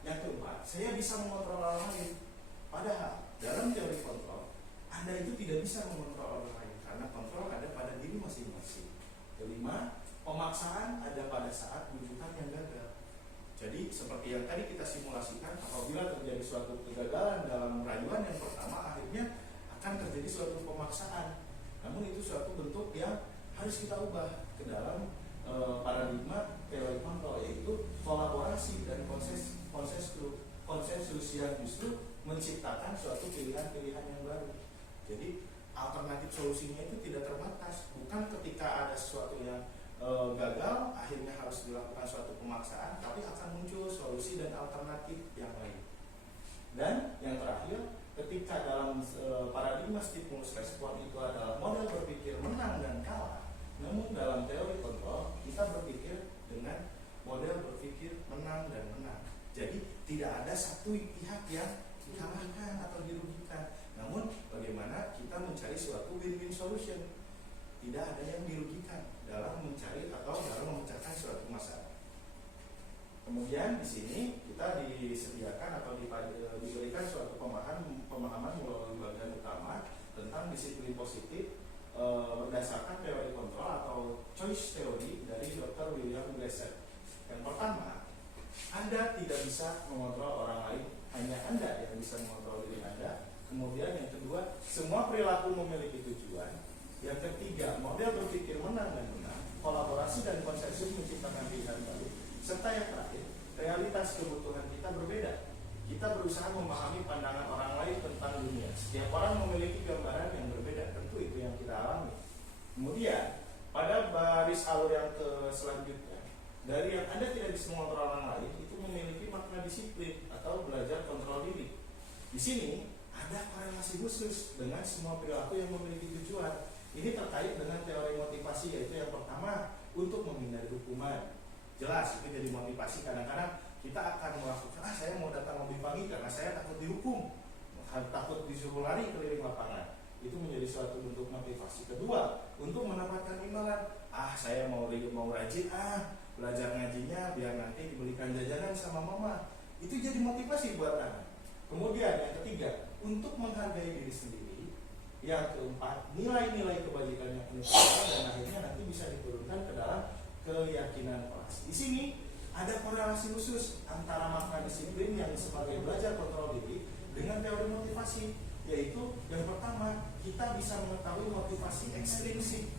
yang keempat, saya bisa mengontrol orang lain. Padahal dalam teori kontrol, Anda itu tidak bisa mengontrol orang lain karena kontrol ada pada diri masing-masing. Kelima, pemaksaan ada pada saat wujudkan yang gagal. Jadi seperti yang tadi kita simulasikan, apabila terjadi suatu kegagalan dalam rayuan yang pertama, akhirnya akan terjadi suatu pemaksaan. Namun itu suatu bentuk yang harus kita ubah ke dalam paradigma teori kontrol, yaitu kolaborasi dan konsensus yang justru menciptakan suatu pilihan-pilihan yang baru. Jadi alternatif solusinya itu tidak terbatas. Bukan ketika ada sesuatu yang gagal akhirnya harus dilakukan suatu pemaksaan, tapi akan muncul solusi dan alternatif yang lain. Dan yang terakhir, ketika dalam paradigma stimulus respon itu adalah model berpikir menang dan kalah. Namun dalam teori kontrol kita berpikir dengan model berpikir menang dan menang. Jadi tidak ada satu pihak yang dikalahkan atau dirugikan. Namun bagaimana kita mencari suatu win-win solution. Tidak ada yang dirugikan dalam mencari atau dalam memecahkan suatu masalah. Kemudian di sini kita disediakan atau diberikan suatu pemahaman melalui bagian utama tentang disiplin positif berdasarkan teori kontrol atau choice theory dari Dr. William Glasser. Yang pertama, Anda tidak bisa mengontrol orang lain, hanya Anda yang bisa mengontrol diri Anda. Kemudian yang kedua, semua perilaku memiliki tujuan. Yang ketiga, model berpikir menang dan menang, kolaborasi dan konsensus menciptakan pilihan baru. Serta yang terakhir, realitas kebutuhan kita berbeda. Kita berusaha memahami pandangan orang lain tentang dunia. Setiap orang memiliki gambaran yang berbeda. Tentu itu yang kita alami. Kemudian pada baris alur yang selanjutnya, dari yang Anda tidak bisa mengontrol orang lain itu memiliki makna disiplin atau belajar kontrol diri. Di sini ada korelasi khusus dengan semua perilaku yang memiliki tujuan. Ini terkait dengan teori motivasi, yaitu yang pertama untuk menghindari hukuman. Jelas itu jadi motivasi. Kadang-kadang kita akan melakukan, saya mau datang lebih pagi karena saya takut dihukum, takut disuruh lari keliling lapangan. Itu menjadi suatu bentuk motivasi. Kedua, untuk mendapatkan imbalan. Saya mau rajin, belajar ngajinya biar nanti dibelikan jajanan sama mama. Itu jadi motivasi buat anak. Kemudian yang ketiga, untuk menghargai diri sendiri. Yang keempat, nilai-nilai kebajikan yang universal dan akhirnya nanti bisa diturunkan ke dalam keyakinan kelas. Di sini ada korelasi khusus antara makna disiplin yang sebagai belajar kontrol diri dengan teori motivasi, yaitu yang pertama, kita bisa mengetahui motivasi ekstrinsik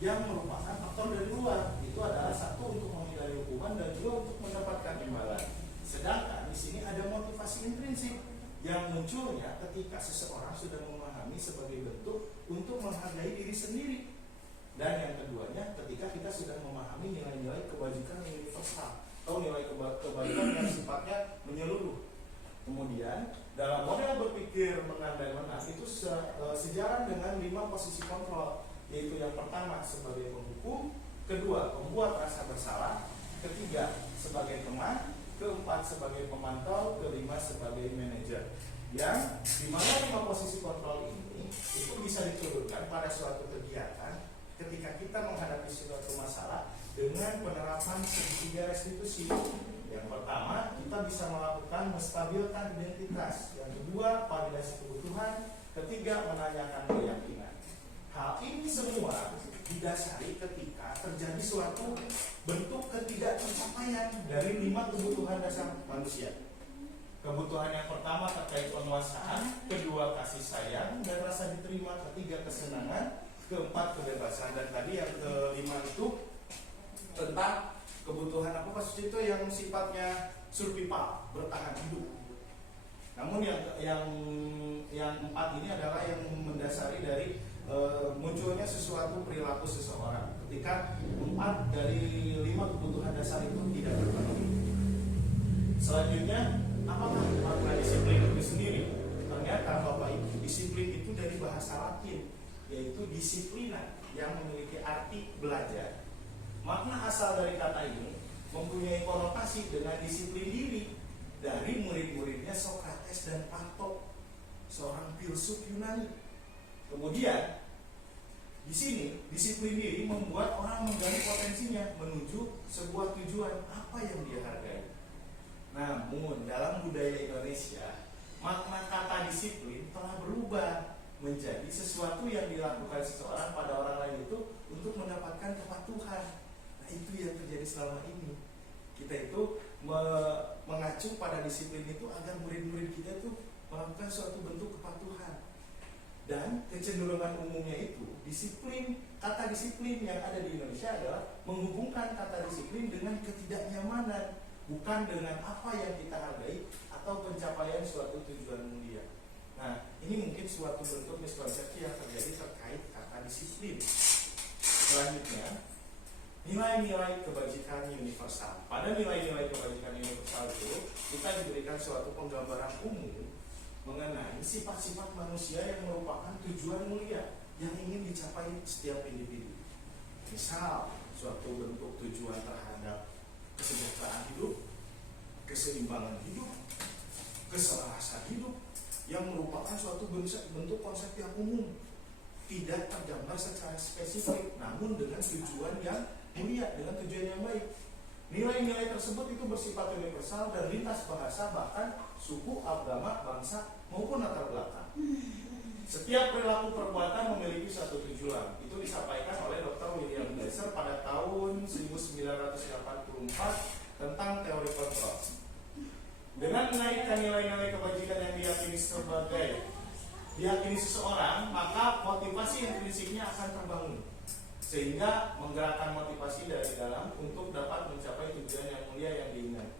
yang merupakan faktor dari luar. Itu adalah satu, untuk menghindari hukuman, dan dua, untuk mendapatkan imbalan. Sedangkan di sini ada motivasi intrinsik yang munculnya ketika seseorang sudah memahami sebagai bentuk untuk menghargai diri sendiri. Dan yang keduanya, ketika kita sudah memahami nilai-nilai kebajikan universal atau nilai kebaikan yang sifatnya menyeluruh. Kemudian dalam model berpikir menang dan menang itu sejalan dengan 5 posisi kontrol, yaitu yang pertama sebagai penghukum, kedua pembuat rasa bersalah, ketiga sebagai teman, keempat sebagai pemantau, kelima sebagai manajer. Yang dimana 5 posisi kontrol ini itu bisa diturunkan pada suatu kegiatan ketika kita menghadapi suatu masalah dengan penerapan segitiga restitusi. Yang pertama, kita bisa melakukan menstabilkan identitas. Yang kedua, validasi kebutuhan. Ketiga, menanyakan keyakinan. Hal ini semua didasari ketika terjadi suatu bentuk ketidaktercapaian dari 5 kebutuhan dasar manusia. Kebutuhan yang pertama terkait penguasaan, kedua kasih sayang dan rasa diterima, ketiga kesenangan, keempat kebebasan, dan tadi yang kelima itu tentang kebutuhan apa maksud itu yang sifatnya survival, bertahan hidup. Namun yang 4 ini adalah yang mendasari dari munculnya sesuatu perilaku seseorang ketika 4 dari 5 kebutuhan dasar itu tidak terpenuhi. Selanjutnya, apakah makna disiplin itu sendiri? Ternyata Bapak Ibu, disiplin itu dari bahasa Latin, yaitu disiplina, yang memiliki arti belajar. Makna asal dari kata ini mempunyai konotasi dengan disiplin diri dari murid-muridnya Sokrates dan Plato, seorang filsuf Yunani. Kemudian di sini disiplin diri membuat orang menggali potensinya menuju sebuah tujuan apa yang dia hargai. Namun dalam budaya Indonesia, makna kata disiplin telah berubah menjadi sesuatu yang dilakukan seseorang pada orang lain itu untuk mendapatkan kepatuhan. Nah, itu yang terjadi selama ini. Kita itu mengacu pada disiplin itu agar murid-murid kita itu melakukan suatu bentuk kepatuhan. Dan kecenderungan umumnya itu kata disiplin yang ada di Indonesia adalah menghubungkan kata disiplin dengan ketidaknyamanan, bukan dengan apa yang kita hargai atau pencapaian suatu tujuan mulia. Nah, ini mungkin suatu bentuk miskonsepsi yang terjadi terkait kata disiplin. Selanjutnya, nilai-nilai kebajikan universal. Pada nilai-nilai kebajikan universal itu kita diberikan suatu penggambaran umum mengenai sifat-sifat manusia yang merupakan tujuan mulia yang ingin dicapai setiap individu. Misal, suatu bentuk tujuan terhadap kesejahteraan hidup, keseimbangan hidup, keselarasan hidup, yang merupakan suatu bentuk konsep yang umum, tidak tergambar secara spesifik, namun dengan tujuan yang mulia, dengan tujuan yang baik. Nilai-nilai tersebut itu bersifat universal dan lintas bahasa, bahkan suku, agama, bangsa, maupun latar belakang. Setiap perilaku perbuatan memiliki satu tujuan. Itu disampaikan oleh Dr. William Glasser pada tahun 1984 tentang teori kontrol. Dengan menaikkan nilai-nilai kebajikan yang diyakini seseorang, maka motivasi intrinsiknya akan terbangun, sehingga menggerakkan motivasi dari dalam untuk dapat mencapai tujuan yang mulia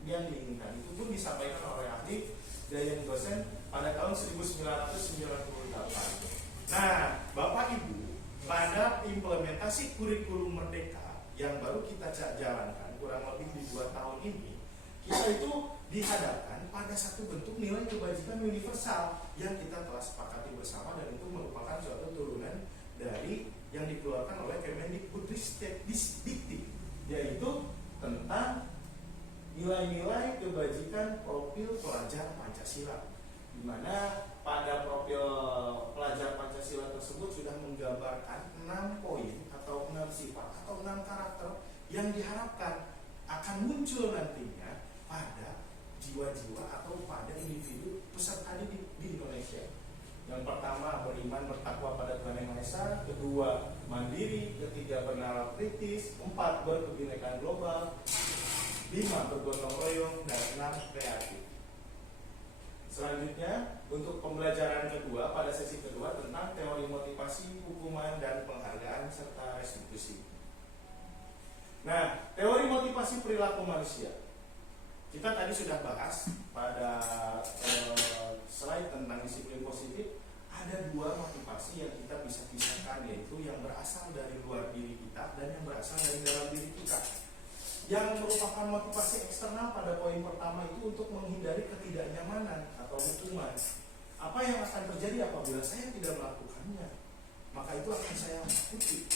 yang diinginkan. Itu pun disampaikan oleh ahli Diane Gossen pada tahun 1998. Nah, Bapak Ibu, pada implementasi kurikulum Merdeka yang baru kita jalankan kurang lebih di 2 tahun ini, kita itu dihadapkan pada satu bentuk nilai kebajikan universal yang kita telah sepakati bersama, dan itu merupakan suatu turunan dari yang dikeluarkan oleh Kemendikbudristek-Dikti, yaitu tentang nilai-nilai kebajikan profil pelajar Pancasila, di mana pada profil pelajar Pancasila tersebut sudah menggambarkan 6 poin atau 6 sifat atau 6 karakter yang diharapkan akan muncul nantinya pada jiwa-jiwa atau pada individu peserta didik di Indonesia. Yang pertama, beriman bertakwa pada Tuhan Yang Maha Esa. Kedua, mandiri. Ketiga, bernalar kritis. 4, berkebinekaan global. 5, bergotong royong. Dan 6, kreatif. Selanjutnya, untuk pembelajaran kedua pada sesi kedua tentang teori motivasi, hukuman, dan penghargaan serta restitusi. Nah, teori motivasi perilaku manusia. Kita tadi sudah bahas pada slide tentang disiplin positif. Ada 2 motivasi yang kita bisa pisahkan, yaitu yang berasal dari luar diri kita dan yang berasal dari dalam diri kita. Yang merupakan motivasi eksternal pada poin pertama itu untuk menghindari ketidaknyamanan atau hukuman. Apa yang akan terjadi apabila saya tidak melakukannya? Maka itu akan saya takuti.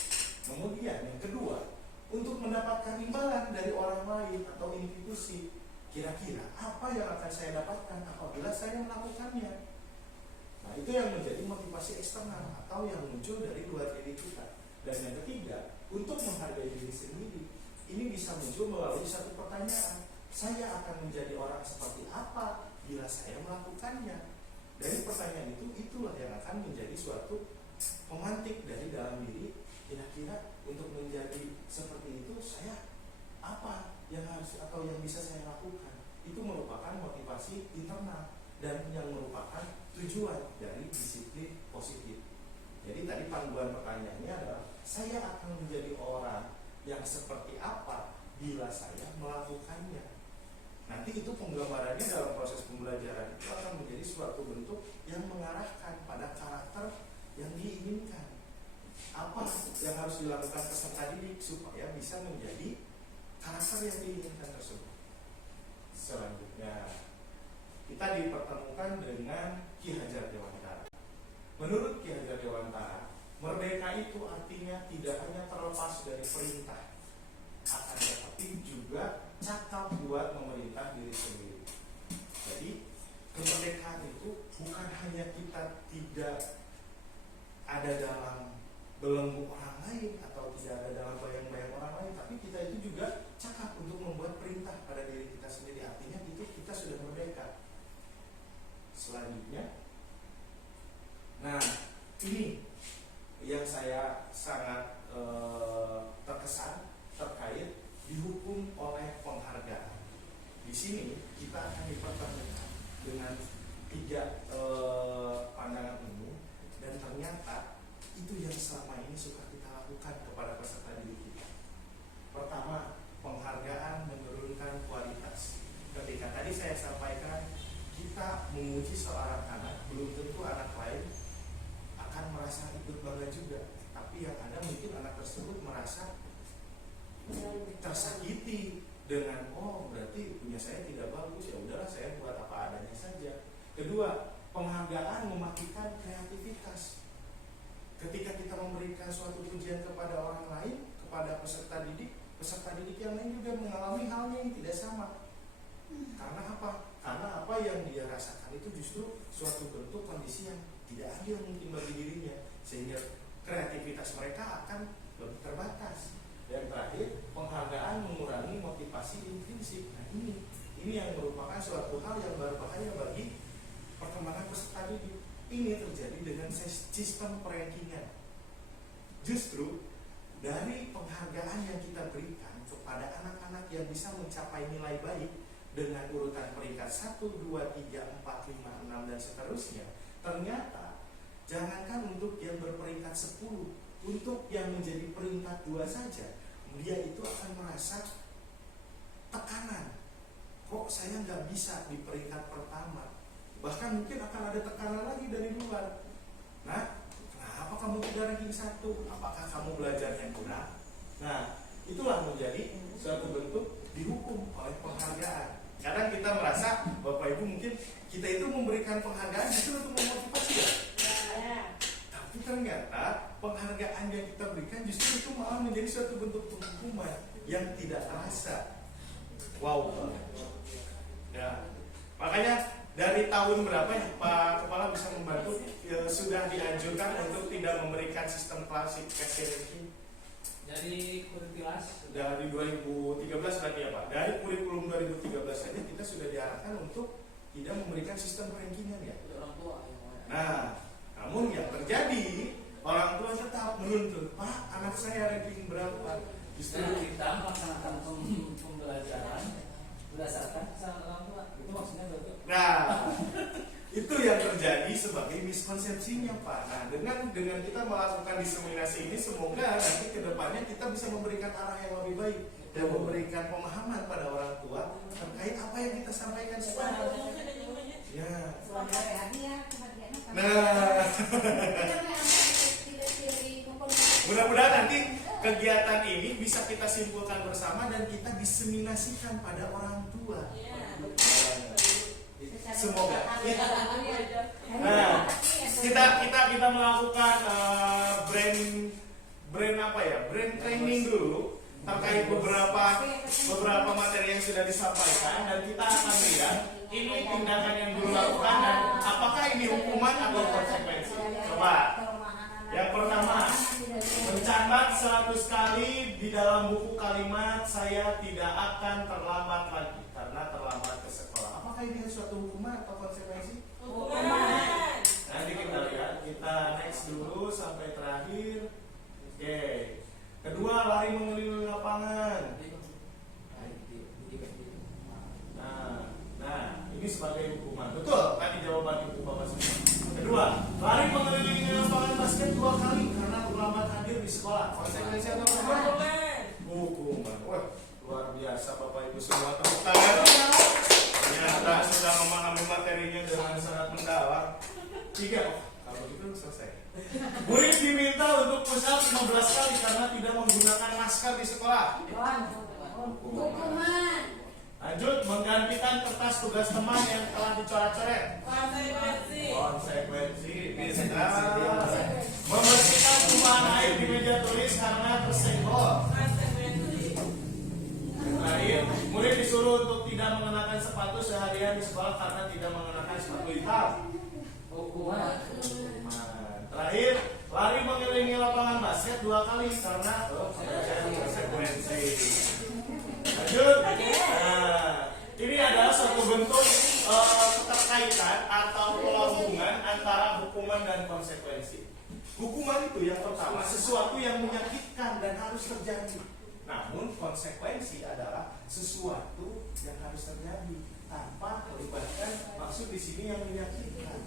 Kemudian yang kedua, untuk mendapatkan imbalan dari orang lain atau institusi. Kira-kira apa yang akan saya dapatkan apabila saya melakukannya? Nah, itu yang menjadi motivasi eksternal atau yang muncul dari luar diri kita. Dan yang ketiga, untuk menghargai diri sendiri. Ini bisa muncul melalui satu pertanyaan. Saya akan menjadi orang seperti apa bila saya melakukannya? Dari pertanyaan itu, itulah yang akan menjadi suatu pemantik dari dalam diri. Kira-kira untuk menjadi seperti itu, saya apa yang harus atau yang bisa saya lakukan? Itu merupakan motivasi internal dan yang merupakan tujuan dari disiplin positif. Jadi tadi panduan pertanyaannya adalah, saya akan menjadi orang yang seperti apa bila saya melakukannya? nanti itu penggambarannya dalam proses pembelajaran itu akan menjadi suatu bentuk yang mengarahkan pada karakter yang diinginkan. Apa yang harus dilakukan peserta didik supaya bisa menjadi karakter yang diinginkan tersebut. Selanjutnya kita dipertemukan dengan Ki Hajar Dewantara. Menurut Ki Hajar Dewantara, merdeka itu artinya tidak hanya terlepas dari perintah, akan tetapi juga cakap buat memerintah diri sendiri. Jadi kemerdekaan itu bukan hanya kita tidak ada dalam belenggu orang lain atau tidak ada dalam bayang-bayang orang lain, tapi kita itu juga cakap untuk membuat perintah pada diri kita sendiri. Artinya itu kita sudah merdeka. Selanjutnya, nah ini yang saya sangat terkesan terkait dihukum oleh penghargaan. Di sini kita akan dipertemukan dengan 3 pandangan umum, dan ternyata itu yang selama ini suka kita lakukan kepada peserta didik kita. Pertama, penghargaan menurunkan kualitas. Ketika tadi saya sampaikan kita memuji seorang anak, belum tentu anak lain akan merasa ikut bangga juga. Tapi yang ada mungkin anak tersebut merasa tersakiti dengan berarti punya saya tidak bagus, ya udahlah saya buat apa adanya saja. Kedua, penghargaan memakikan kreativitas. Ketika kita memberikan suatu pujian kepada orang lain, kepada peserta didik yang lain juga mengalami hal yang tidak sama. Karena apa? Karena apa yang dia rasakan itu justru suatu bentuk kondisi yang tidak adil mungkin bagi dirinya, sehingga kreativitas mereka akan lebih terbatas. Dan terakhir, penghargaan mengurangi motivasi intrinsik. Nah ini yang merupakan suatu hal yang berbahaya bagi perkembangan peserta didik. Ini terjadi dengan sistem perankingan. Justru dari penghargaan yang kita berikan kepada anak-anak yang bisa mencapai nilai baik dengan urutan peringkat 1, 2, 3, 4, 5, 6 dan seterusnya, ternyata jangankan untuk yang berperingkat 10, untuk yang menjadi peringkat 2 saja, dia itu akan merasa tekanan. Kok saya nggak bisa di peringkat pertama? Bahkan mungkin akan ada tekanan lagi dari luar. Nah, kenapa kamu tidak ranking 1? Apakah kamu belajarnya kurang? Nah, itulah menjadi suatu bentuk dihukum oleh penghargaan. Kadang kita merasa, Bapak Ibu mungkin kita itu memberikan penghargaan justru untuk memotivasi ya. Tapi ternyata penghargaan yang kita berikan justru itu malah menjadi suatu bentuk penghukuman yang tidak terasa. Wow. Ya. Makanya dari tahun berapa ya Pak Kepala bisa membantu sudah dianjurkan untuk tidak memberikan sistem klasifikasi ranking? Dari kurikulum Dari 2013 berarti ya Pak. Dari kurikulum 2013 saja kita sudah diarahkan untuk tidak memberikan sistem rankingan ya. orang tua. Nah, namun yang terjadi orang tua tetap menuntut, Pak, anak saya ranking berapa? Justru kita melaksanakan pembelajaran berdasarkan kesalahan orang tua. Itu maksudnya berarti. Nah, itu yang terjadi sebagai miskonsepsinya Pak. Nah, dengan kita melakukan diseminasi ini, semoga nanti kedepannya kita bisa memberikan arah yang lebih baik dan memberikan pemahaman pada orang tua terkait apa yang kita sampaikan sekarang. Ya. Nah, mudah-mudahan nanti kegiatan ini bisa kita simpulkan bersama dan kita diseminasikan pada orang tua. Semoga. Nah, kita melakukan brand apa ya? Brand training dulu terkait beberapa materi yang sudah disampaikan, dan kita akan lihat ini tindakan yang dulu lakukan dan apakah ini hukuman atau konsekuensi. Coba. Yang pertama, mencatat 100 kali di dalam buku kalimat saya tidak akan terlambat lagi karena terlambat ke sekolah. Apakah ini suatu hukuman atau konsekuensi? Hukuman. Nanti kita lihat, kita next dulu sampai terakhir. Oke. Kedua, lari mengelilingi lapangan. Nah, ini sebagai hukuman. Betul, tadi jawaban Ibu Bapak semua. Kedua, lari mengelilingi lapangan basket 2 kali karena terlambat hadir di sekolah. Konsekuensi atau hukuman? Hukuman. Wah, luar biasa Bapak Ibu semua, tepuk tangan. memahami materinya dengan sangat mendalam. 3, kalau gitu selesai. Murid diminta untuk push up 15 kali karena tidak menggunakan masker di sekolah. Hukuman. Lanjut, menggantikan kertas tugas teman yang telah dicoret-coret. Konsekuensi bisa membersihkan tumpahan air di meja tulis karena tersenggol. Terakhir, murid disuruh untuk tidak mengenakan sepatu seharian di sekolah karena tidak mengenakan sepatu hitam. Hukuman. Terakhir, lari mengelilingi lapangan basket 2 kali karena konsekuensi. Lanjut. Nah, ini adalah suatu bentuk keterkaitan atau pola hubungan antara hukuman dan konsekuensi. Hukuman itu yang pertama sesuatu yang menyakitkan dan harus terjadi. Namun konsekuensi adalah sesuatu yang harus terjadi tanpa melibatkan maksud di sini yang menyakitkan.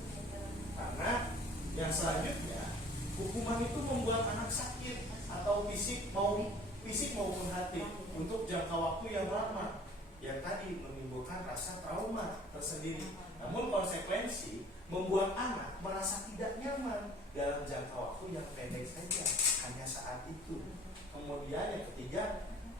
Karena yang selanjutnya, hukuman itu membuat anak sakit atau fisik maupun hati untuk jangka waktu yang lama, yang tadi menimbulkan rasa trauma tersendiri. Namun konsekuensi membuat anak merasa tidak nyaman dalam jangka waktu yang pendek saja, hanya saat itu. Kemudian yang ketiga,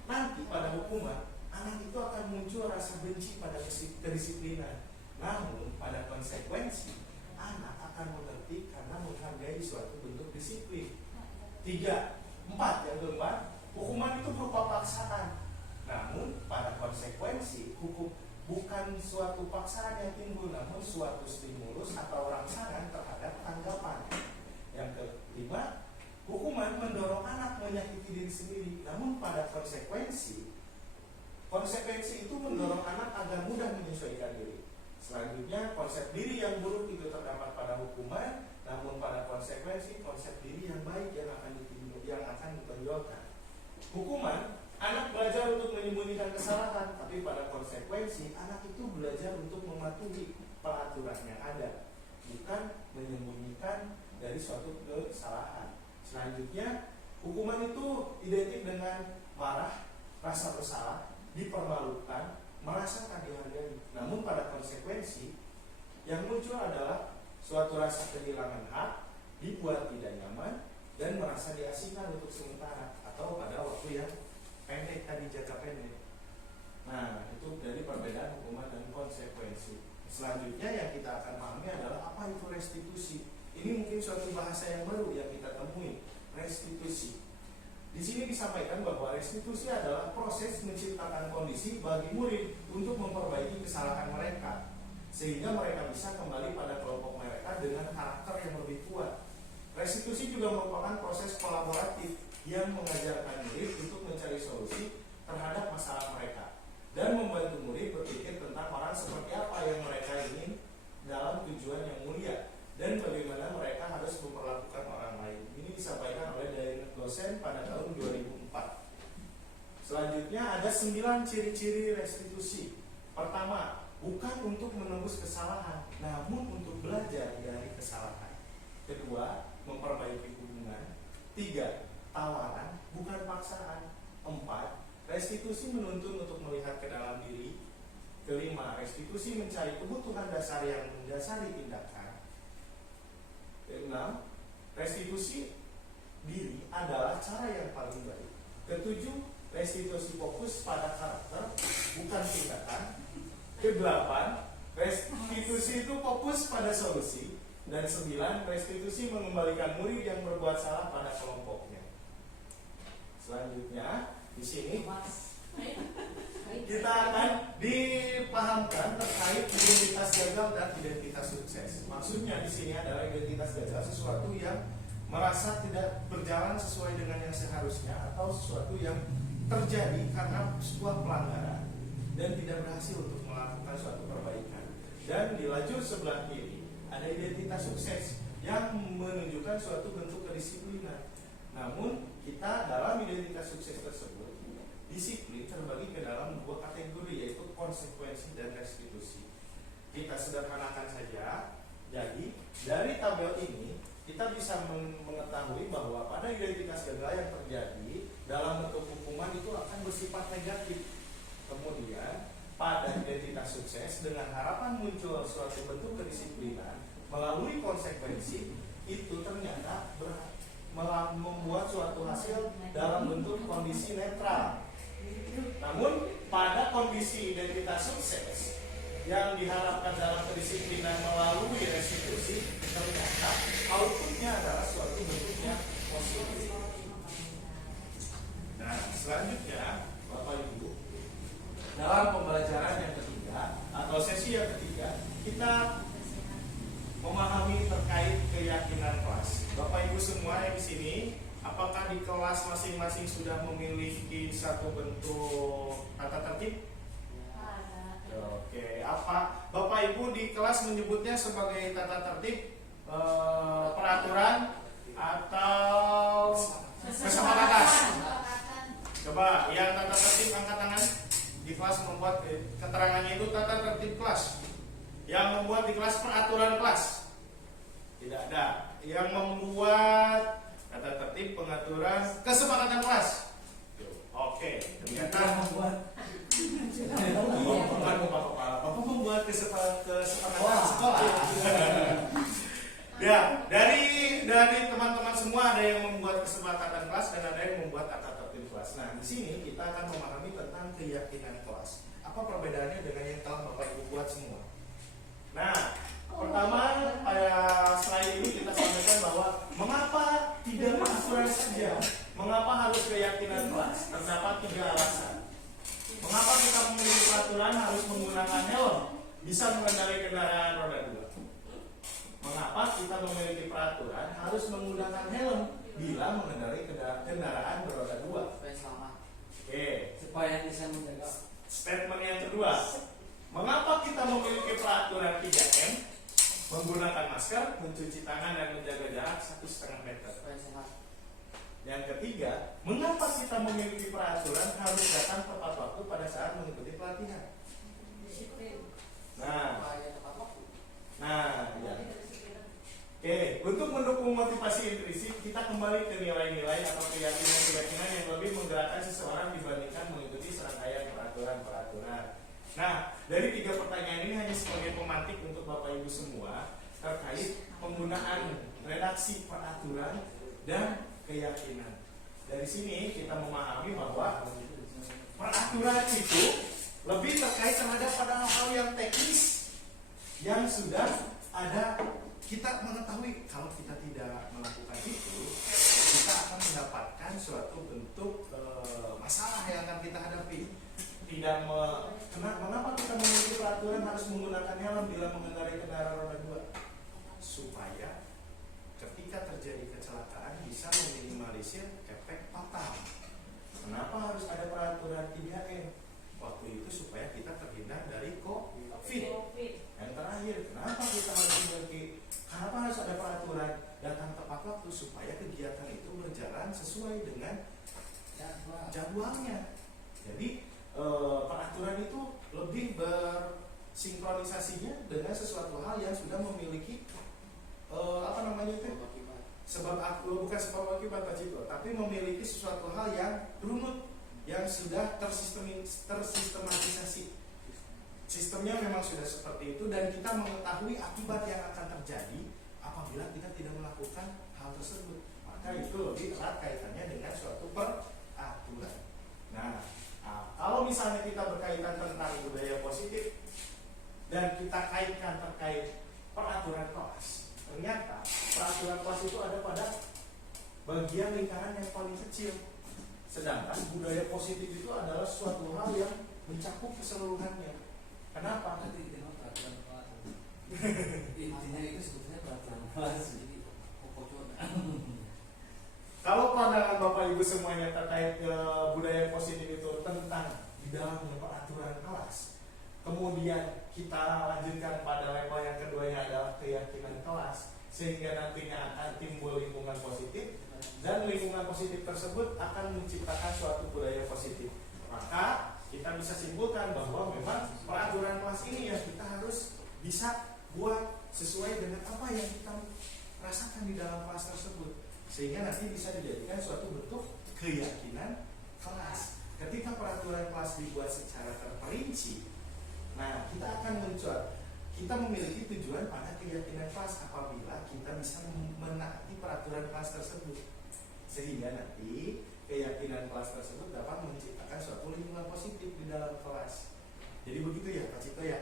nanti pada hukuman anak itu akan muncul rasa benci pada kedisiplinan. Namun pada konsekuensi anak akan mengerti karena menghargai suatu bentuk disiplin. 4, yang keempat, hukuman itu berupa paksaan. Namun pada konsekuensi hukum bukan suatu paksaan yang timbul, namun suatu stimulus atau rangsangan terhadap tanggapan. Yang kelima, hukuman mendorong anak menyakiti diri sendiri. Namun pada konsekuensi itu mendorong anak agar mudah menyesuaikan diri. Selanjutnya, konsep diri yang buruk itu terdapat pada hukuman, namun pada konsekuensi konsep diri yang baik yang akan ditonjolkan. Hukuman, anak belajar untuk menyembunyikan kesalahan, tapi pada konsekuensi anak itu belajar untuk mematuhi peraturan yang ada, bukan menyembunyikan dari suatu kesalahan. Selanjutnya, hukuman itu identik dengan marah, rasa bersalah, dipermalukan, merasa tak dihargai. Namun pada konsekuensi yang muncul adalah suatu rasa kehilangan hak, dibuat tidak nyaman, dan merasa diasingkan untuk sementara atau pada waktu yang pendek, tadi jangka pendek. Nah, itu dari perbedaan hukuman dan konsekuensi. Selanjutnya yang kita akan pahami adalah apa itu restitusi. Ini mungkin suatu bahasa yang baru yang kita temui, restitusi. Di sini disampaikan bahwa restitusi adalah proses menciptakan kondisi bagi murid untuk memperbaiki kesalahan mereka, sehingga mereka bisa kembali pada kelompok mereka dengan karakter yang lebih kuat. Restitusi juga merupakan proses kolaboratif yang mengajarkan murid untuk mencari solusi terhadap masalah mereka dan membantu murid berpikir tentang orang seperti apa yang mereka ingin dalam tujuan yang mulia dan bagaimana mereka harus memperlakukan orang lain. Ini disampaikan oleh dosen pada tahun 2004. Selanjutnya ada 9 ciri-ciri restitusi. Pertama, bukan untuk menembus kesalahan, namun untuk belajar dari kesalahan. Kedua, memperbaiki hubungan. 3, tawaran, bukan paksaan. 4, restitusi menuntun untuk melihat ke dalam diri. Kelima, restitusi mencari kebutuhan dasar yang mendasari tindakan. 6, restitusi diri adalah cara yang paling baik. 7, restitusi fokus pada karakter, bukan tindakan. 8, restitusi itu fokus pada solusi. Dan 9, restitusi mengembalikan murid yang berbuat salah pada kelompoknya. Selanjutnya, di sini kita akan dipahamkan terkait identitas gagal dan identitas sukses. Maksudnya di sini adalah identitas gagal sesuatu yang merasa tidak berjalan sesuai dengan yang seharusnya atau sesuatu yang terjadi karena sebuah pelanggaran dan tidak berhasil untuk melakukan suatu perbaikan. Dan di lajur sebelah kiri ada identitas sukses yang menunjukkan suatu bentuk kedisiplinan. Namun kita dalam identitas sukses tersebut, disiplin terbagi ke dalam 2 kategori, yaitu konsekuensi dan restitusi. Kita sederhanakan saja. Jadi dari tabel ini kita bisa mengetahui bahwa pada identitas gagal yang terjadi dalam bentuk hukuman itu akan bersifat negatif. Kemudian pada identitas sukses dengan harapan muncul suatu bentuk kedisiplinan melalui konsekuensi itu ternyata membuat suatu hasil dalam bentuk kondisi netral. Namun pada kondisi identitas sukses yang diharapkan dalam kedisiplinan melalui restitusi, ternyata outputnya adalah suatu bentuknya positif. Nah, selanjutnya Bapak Ibu, dalam pembelajaran yang ketiga atau sesi yang ketiga, kita memahami terkait keyakinan kelas. Bapak Ibu semua yang di sini, apakah di kelas masing-masing sudah memiliki satu bentuk tata tertib? Oke, apa Bapak Ibu di kelas menyebutnya sebagai tata tertib, peraturan, atau kesepakatan? Coba yang tata tertib angkat tangan. Di kelas membuat keterangannya itu tata tertib kelas. Yang membuat di kelas peraturan kelas? Tidak ada. Yang membuat tata tertib, pengaturan, kesepakatan kelas? Oke, ternyata membuat Bapak membuat kesepakatan sekolah. Ya, dari teman-teman semua ada yang membuat kesepakatan kelas dan ada yang membuat tata tertib kelas. Nah, di sini kita akan memahami tentang keyakinan kelas. Apa perbedaannya dengan yang telah Bapak Ibu buat semua? Nah, pertama pada slide ini kita sampaikan bahwa mengapa tidak peraturan saja? Mengapa harus keyakinan kelas? Terdapat 3 alasan. Mengapa kita memiliki peraturan harus menggunakan helm bisa mengendarai kendaraan roda 2? Mengapa kita memiliki peraturan harus menggunakan helm bila mengendarai kendaraan beroda 2? Supaya selamat. Oke. Supaya bisa menjaga. Statement yang kedua, mengapa kita memiliki peraturan 3M? Menggunakan masker, mencuci tangan, dan menjaga jarak 1,5 meter. Supaya sehat. Yang ketiga, mengapa kita memiliki peraturan harus datang tepat waktu pada saat mengikuti pelatihan? Supaya tepat waktu. Ya. Oke, untuk mendukung motivasi intrinsik, kita kembali ke nilai-nilai atau keyakinan-keyakinan yang lebih menggerakkan seseorang dibandingkan mengikuti serangkaian peraturan-peraturan. Nah, dari 3 pertanyaan ini hanya sebagai pemantik untuk Bapak Ibu semua terkait penggunaan redaksi peraturan dan keyakinan. Dari sini kita memahami bahwa peraturan itu lebih terkait terhadap pada hal-hal yang teknis yang sudah ada. Kita mengetahui kalau kita tidak melakukan itu, kita akan mendapatkan suatu bentuk masalah yang akan kita hadapi. Mengapa kita memiliki peraturan harus menggunakan helm bila mengendarai kendaraan roda 2? Supaya ketika terjadi kecelakaan bisa meminimalisir efek fatal. Kenapa harus ada peraturan 3M? Waktu itu supaya kita terhindar dari COVID. Yang terakhir, kenapa harus ada peraturan datang tepat waktu supaya kegiatan itu berjalan sesuai dengan jadwalnya. Jadi peraturan itu lebih bersinkronisasinya dengan sesuatu hal yang sudah memiliki bukan sebab akibat Pak Cito, tapi memiliki sesuatu hal yang runut, yang sudah tersistematisasi. Sistemnya memang sudah seperti itu dan kita mengetahui akibat yang akan terjadi apabila kita tidak melakukan hal tersebut. Maka itu lebih erat kaitannya dengan suatu peraturan. Nah, kalau misalnya kita berkaitan tentang budaya positif dan kita kaitkan terkait peraturan kelas, ternyata peraturan kelas itu ada pada bagian lingkaran yang paling kecil. Sedangkan budaya positif itu adalah suatu hal yang mencakup keseluruhannya. Kenapa? Nanti kita peraturan kelas. Intinya itu sebetulnya peraturan kelas. Jadi pokoknya. Kalau pandangan Bapak Ibu semuanya terkait budaya positif itu tentang di dalamnya peraturan kelas, kemudian kita lanjutkan pada level yang keduanya adalah keyakinan kelas, sehingga nantinya akan timbul lingkungan positif dan lingkungan positif tersebut akan menciptakan suatu budaya positif. Maka kita bisa simpulkan bahwa memang peraturan kelas ini yang kita harus bisa buat sesuai dengan apa yang kita rasakan di dalam kelas tersebut, sehingga nanti bisa dijadikan suatu bentuk keyakinan kelas. Ketika peraturan kelas dibuat secara terperinci, Nah, kita akan kita memiliki tujuan pada keyakinan kelas apabila kita bisa menaati peraturan kelas tersebut, sehingga nanti keyakinan kelas tersebut dapat menciptakan suatu lingkungan positif di dalam kelas. Jadi begitu ya Pak Cito ya.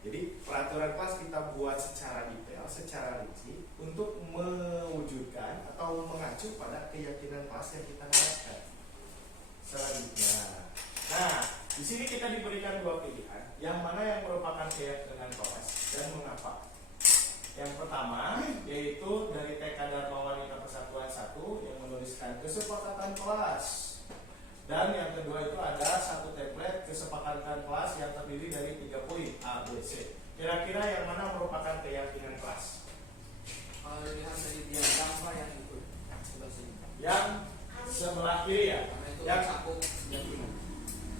Jadi peraturan kelas kita buat secara detail, secara rinci untuk mewujudkan atau mengacu pada keyakinan kelas yang kita harapkan. Selanjutnya, nah di sini kita diberikan dua pilihan, yang mana yang merupakan keyakinan kelas dan mengapa. Yang pertama yaitu dari TK Dharma Wanita Persatuan 1 yang menuliskan kesepakatan kelas. Dan yang kedua itu ada satu template kesepakatan kelas yang terdiri dari 3 poin A, B, C. Kira-kira yang mana merupakan keyakinan kelas? Kalau dilihat dari diagram Pak yang itu sebelah sini. Yang sebelah kiri ya. Karena itu Yang cakup keyakinan.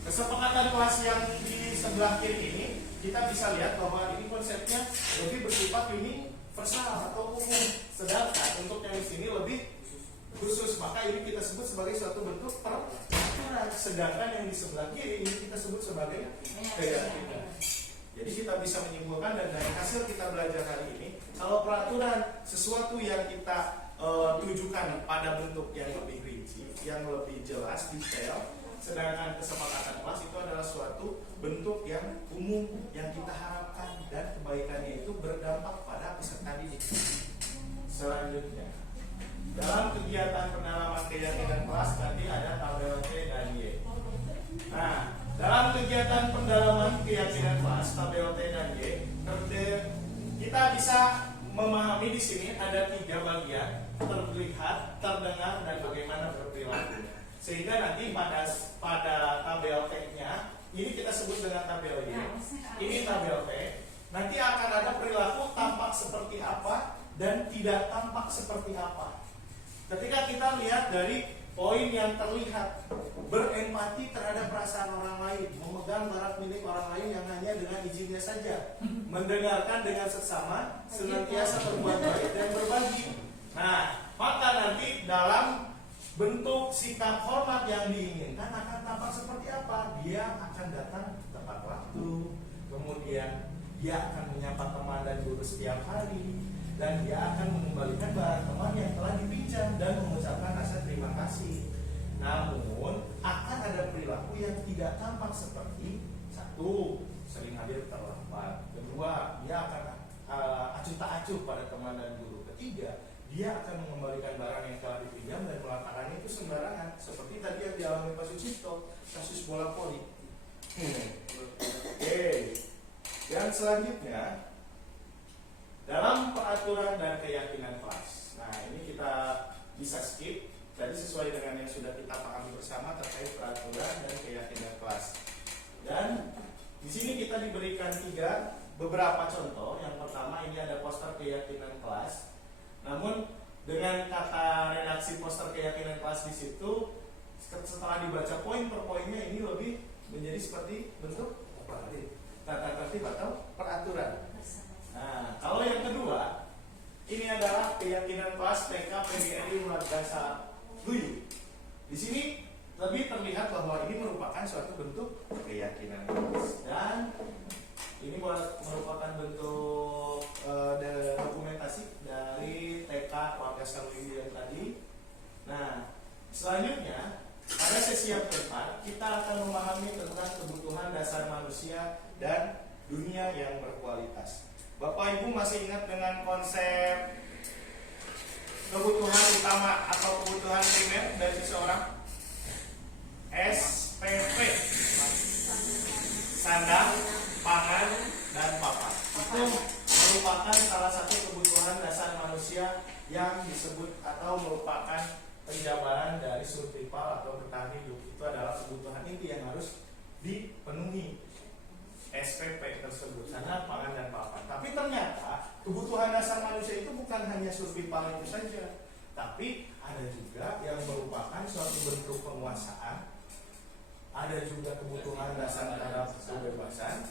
kesepakatan kelas yang di sebelah kiri ini kita bisa lihat bahwa ini konsepnya lebih bersifat universal atau umum. Sedangkan untuk yang di sini lebih khusus, maka ini kita sebut sebagai suatu bentuk peraturan. Sedangkan yang di sebelah kiri ini kita sebut sebagai keyakinan. Jadi kita bisa menyimpulkan dan dari hasil kita belajar hari ini, kalau peraturan sesuatu yang kita tujukan pada bentuk yang lebih rinci, yang lebih jelas, detail, sedangkan kesepakatan kelas itu adalah suatu bentuk yang umum yang kita harapkan dan kebaikannya itu berdampak pada peserta didik. Selanjutnya, dalam kegiatan pendalaman keyakinan kelas nanti ada tabel C dan Y. Nah, dalam kegiatan pendalaman keyakinan kelas tabel T dan Y, kita bisa memahami di sini ada 3 bagian: terlihat, terdengar, dan bagaimana berperilaku. Sehingga nanti pada tabel T-nya ini kita sebut dengan tabel Y. Ini tabel T. Nanti akan ada perilaku tampak seperti apa dan tidak tampak seperti apa. Ketika kita lihat dari poin yang terlihat, berempati terhadap perasaan orang lain, memegang barang milik orang lain yang hanya dengan izinnya saja, mendengarkan dengan seksama, senantiasa berbuat baik dan berbagi. Nah, maka nanti dalam bentuk sikap hormat yang diinginkan akan tampak seperti apa? Dia akan datang tepat waktu, kemudian dia akan menyapa teman dan guru setiap hari, dan dia akan mengembalikan barang teman yang telah dipinjam dan mengucapkan rasa terima kasih. Namun akan ada perilaku yang tidak tampak seperti: 1. Sering hadir terlambat. 2. Dia akan acuh tak acuh pada teman dan guru. 3. Dia akan mengembalikan barang yang telah dipinjam dan melakukannya itu sembarangan, seperti tadi yang dialami Pak Sucipto, kasus bola voli. Oke. Dan selanjutnya, dalam peraturan dan keyakinan kelas. Nah, ini kita bisa skip. Tadi sesuai dengan yang sudah kita pahami bersama terkait peraturan dan keyakinan kelas. Dan di sini kita diberikan beberapa contoh. Yang pertama ini ada poster keyakinan kelas. Namun dengan kata redaksi poster keyakinan kelas di situ, setelah dibaca poin per poinnya ini lebih menjadi seperti bentuk tata tertib atau peraturan. Nah, kalau yang kedua, ini adalah keyakinan kelas TK PGRI Madrasah Luyu. Di sini lebih terlihat bahwa ini merupakan suatu bentuk keyakinan kelas dan ini merupakan bentuk dokumentasi dari TK Warga Luyu yang tadi. Nah, selanjutnya pada sesi yang keempat kita akan memahami tentang kebutuhan dasar manusia dan dunia yang berkualitas. Bapak Ibu masih ingat dengan konsep kebutuhan utama atau kebutuhan primer dari seseorang? SPP, sandang, pangan, dan papan. Itu merupakan salah satu kebutuhan dasar manusia yang disebut atau merupakan penjabaran dari survival atau bertahan hidup. Itu adalah kebutuhan inti yang harus dipenuhi SPP tersebut, sandang, pangan, dan papan. Tapi ternyata kebutuhan dasar manusia itu bukan hanya survival itu saja, tapi ada juga yang merupakan suatu bentuk penguasaan. Ada juga kebutuhan dasar terhadap kebebasan,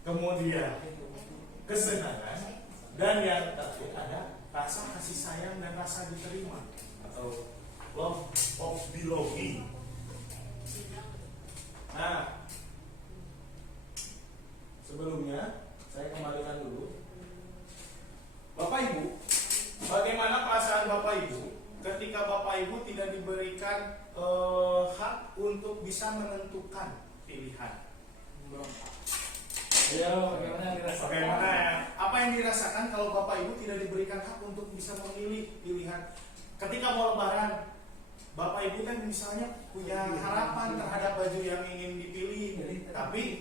kemudian kesenangan, dan yang terakhir ada rasa kasih sayang dan rasa diterima atau love of belonging. Nah, Sebelumnya, saya kembalikan dulu. Bapak Ibu, bagaimana perasaan Bapak Ibu ketika Bapak Ibu tidak diberikan hak untuk bisa menentukan pilihan? Ayo, bagaimana yang dirasakan? Bagaimana ya? Apa yang dirasakan kalau Bapak Ibu tidak diberikan hak untuk bisa memilih pilihan? Ketika mau lebaran, Bapak Ibu kan misalnya punya harapan terhadap baju yang ingin dipilih, tapi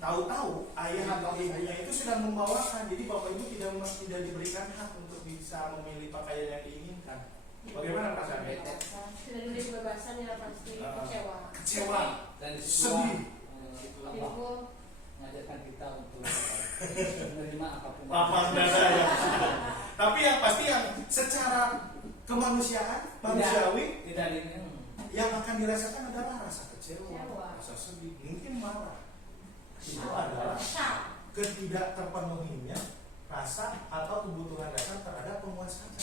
tahu-tahu ayah atau ibunya itu sudah membawakan, jadi Bapak Ibu tidak diberikan hak untuk bisa memilih pakaian yang diinginkan. Bagaimana perasaannya? Tidak diberi kebebasan ya pasti kecewa. Kecewa, Dan sedih. Ibu mengajarkan kita untuk menerima apapun. Lapang dada ya. Tapi yang pasti yang secara kemanusiaan, manusiawi, Tidak ingin. yang akan dirasakan adalah rasa kecewa, Kecewa. rasa sedih, mungkin marah. Itu adalah Shock. ketidak terpenuhinya rasa atau kebutuhan dasar terhadap penguasaan.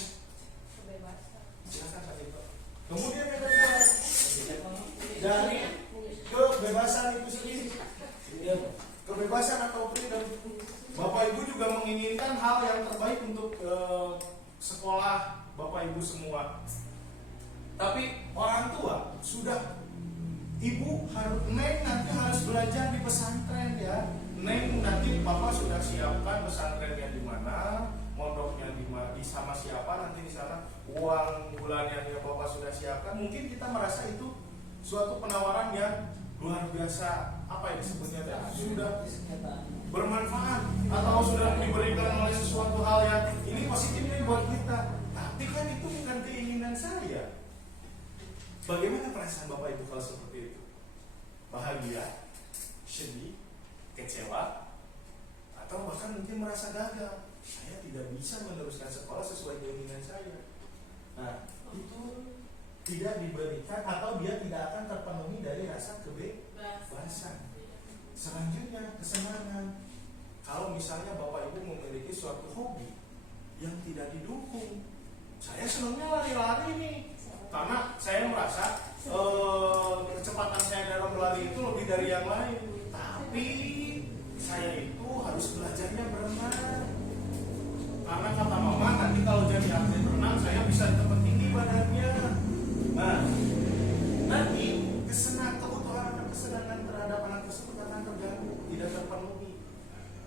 Kebebasan. Silakan Pak Tito. Kemudian yang kedua, dari kebebasan itu sendiri, kebebasan atau freedom, Bapak Ibu juga menginginkan hal yang terbaik untuk sekolah Bapak Ibu semua. Tapi orang tua sudah, ibu harus, Neng nanti harus belajar di pesantren ya. Neng nanti Bapak sudah siapkan pesantrennya di mana, mondoknya di mana, sama siapa nanti di sana, uang bulannya yang Bapak sudah siapkan. Mungkin kita merasa itu suatu penawaran yang luar biasa, apa yang disebutnya ya, sudah bermanfaat atau sudah diberikan oleh sesuatu hal yang ini positif nih buat kita. Tapi kan itu bukan keinginan saya. Bagaimana perasaan Bapak Ibu kalau seperti itu? Bahagia, sedih, kecewa, atau bahkan mungkin merasa gagal. Saya tidak bisa meneruskan sekolah sesuai keinginan saya. Nah, itu tidak diberikan atau dia tidak akan terpenuhi dari rasa kebebasan. Selanjutnya, kesenangan. Kalau misalnya Bapak Ibu memiliki suatu hobi yang tidak didukung, saya senangnya lari-lari nih, karena saya merasa kecepatan saya dalam berlari itu lebih dari yang lain. Tapi saya itu harus belajarnya berenang, karena kata mama nanti kalau jadi atlet berenang saya bisa di tempat tinggi badannya. Nah, nanti kebutuhan dan kesenangan terhadap anak tersebut akan terganggu, tidak terpenuhi.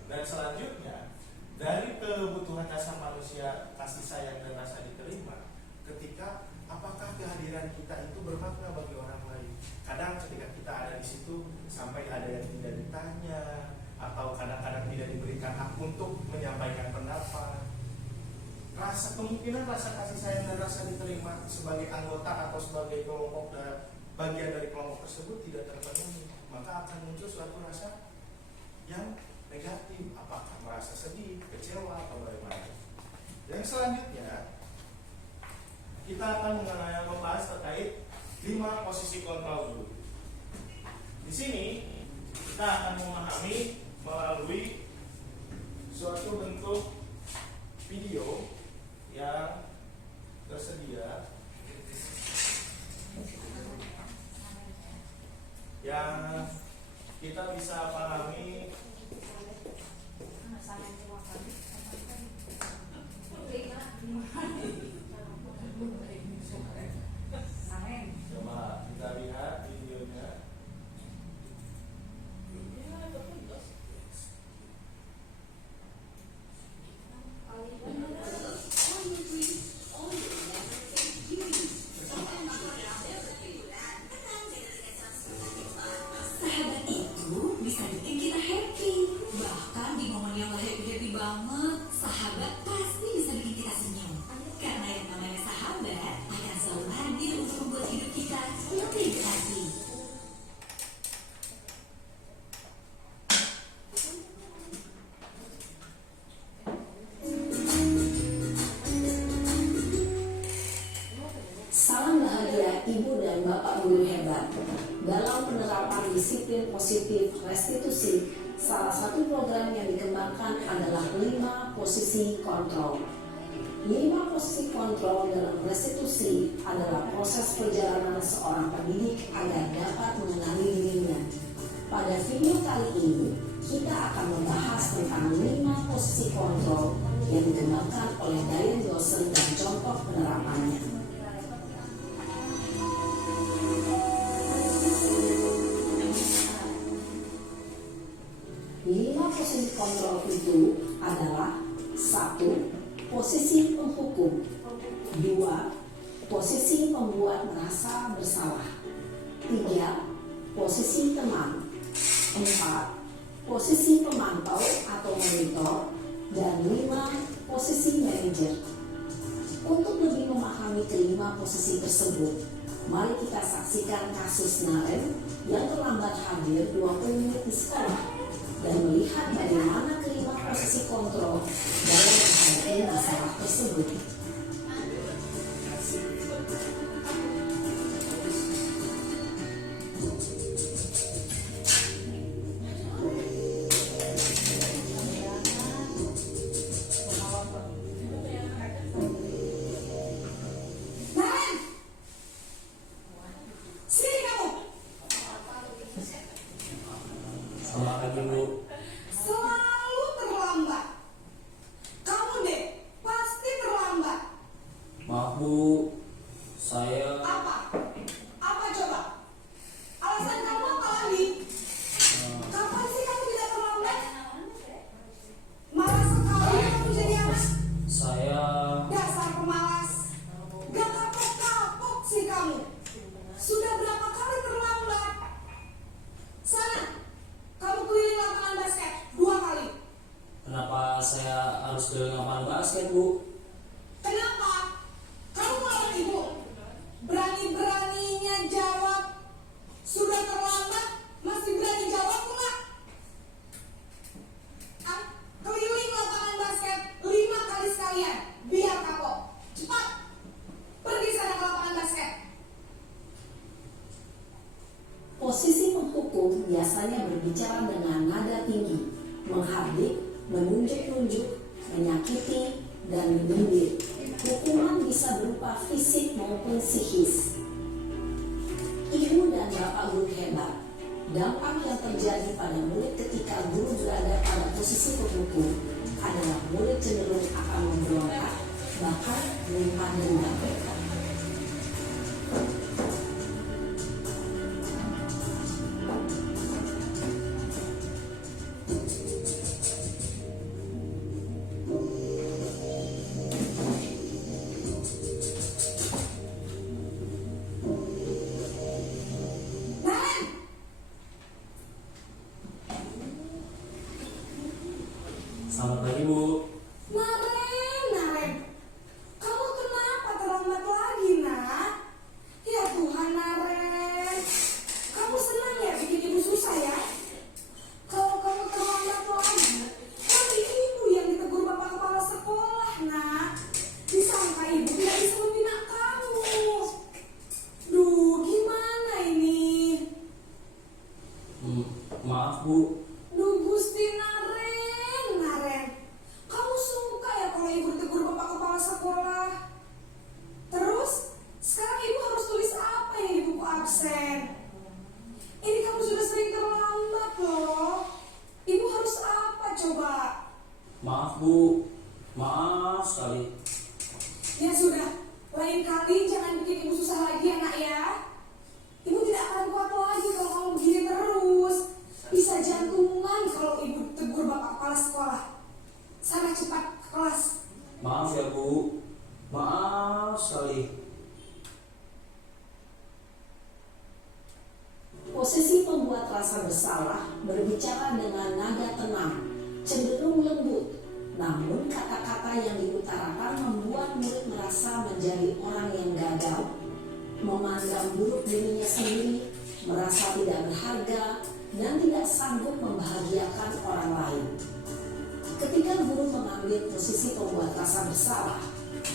Dan selanjutnya, dari kebutuhan dasar manusia, kasih sayang dan rasa diterima, ketika apakah kehadiran kita itu bermakna bagi orang lain. Kadang ketika kita ada di situ sampai ada yang tidak ditanya, atau kadang-kadang tidak diberikan hak untuk menyampaikan pendapat. Kemungkinan rasa kasih sayang dan rasa diterima sebagai anggota atau sebagai kelompok bagian dari kelompok tersebut tidak terpenuhi, maka akan muncul suatu rasa yang negatif, apakah merasa sedih, kecewa, atau bagaimana. Yang selanjutnya kita akan membahas terkait 5 posisi kontrol dulu. Di sini kita akan memahami melalui suatu bentuk video yang tersedia yang kita bisa pahami. Coba kita lihat videonya. Sahabat itu bisa bikin kita happy. Bahkan di momen yang gak happy banget, sahabat pasti bisa bikin kita senyum. Karena yang namanya sahabat akan selalu hadir untuk membuat hidup kita lebih happy. Salam bahagia Ibu dan Bapak Guru hebat. Dalam penerapan disiplin positif restitusi, salah satu program yang dikembangkan adalah 5 posisi kontrol. 5 posisi kontrol dalam restitusi adalah proses perjalanan seorang pendidik agar dapat mengenali dirinya. Pada video kali ini, kita akan membahas tentang 5 posisi kontrol yang dikembangkan oleh Diane Dawson dan contoh penerapannya. 5 posisi kontrol itu adalah: 1. Posisi penghukum. 2. Posisi pembuat merasa bersalah. 3. Posisi teman. 4. Posisi pemantau atau monitor. Dan 5. Posisi manajer. Untuk lebih memahami kelima posisi tersebut, mari kita saksikan kasus Naren yang terlambat hadir 20 menit di sekolah dan melihat bagaimana kelima posisi kontrol dalam menghadapi masalah tersebut. Naren, sini kamu. Selamat pagi Bu. Selalu terlambat. Kamu deh, pasti terlambat. Maaf Bu, saya Apa? Apa coba? Alasan kamu apa lagi? Kapan sih kamu tidak terlambat? Malas sekali kamu jadi anak. saya Dasar pemalas. Gak kapok-kapok sih kamu. Sudah berapa kali terlambat? Sana, kamu keliling lapangan basket 2 kali. kenapa saya harus keliling lapangan basket Bu? Kenapa? Kamu melawan ibu. Berani-beraninya jawab. Sudah terlambat, masih berani jawab enggak? Keliling lapangan basket 5 kali sekalian. Biar kapok. Cepat. Pergi sana ke lapangan basket. Posisi penghukum biasanya berbicara dengan nada tinggi, menghardik, menunjuk-nunjuk, menyakiti, dan menyindir. Hukuman bisa berupa fisik maupun psikis. Ibu dan bapak guru hebat. Dampak yang terjadi pada murid ketika guru berada pada posisi penghukum adalah murid cenderung akan memberontak, bahkan menyimpan dendam. Naren, Selamat pagi Bu. Naren. Kamu kenapa terlambat lagi, nak? Ya Tuhan, Naren. Kamu senang ya bikin ibu susah ya? Kalau kamu terlambat lagi, nanti ibu yang ditegur bapak kepala sekolah, nak. Disangka ibu tidak bisa membina kamu. Duh, gimana ini? Maaf Bu, Duh, Gusti Naren. Kamu suka ya kalau ibu ditegur bapak kepala sekolah? Terus, sekarang ibu harus tulis apa yang di buku absen? Ini kamu sudah sering terlambat loh. Ibu harus apa coba? maaf Bu, maaf sekali. Ya sudah, lain kali jangan bikin ibu susah lagi ya nak ya. Ibu tidak akan kuat lagi kalau kamu begini terus. Bisa jantungan kalau ibu tegur bapak kepala sekolah. Sana cepat ke kelas. Maaf ya Bu, maaf sekali. Posisi pembuat rasa bersalah berbicara dengan nada tenang, cenderung lembut. Namun kata-kata yang diutarakan membuat murid merasa menjadi orang yang gagal, memandang buruk dirinya sendiri, merasa tidak berharga, dan tidak sanggup membahagiakan orang lain. Ketika guru mengambil posisi pembuat rasa bersalah,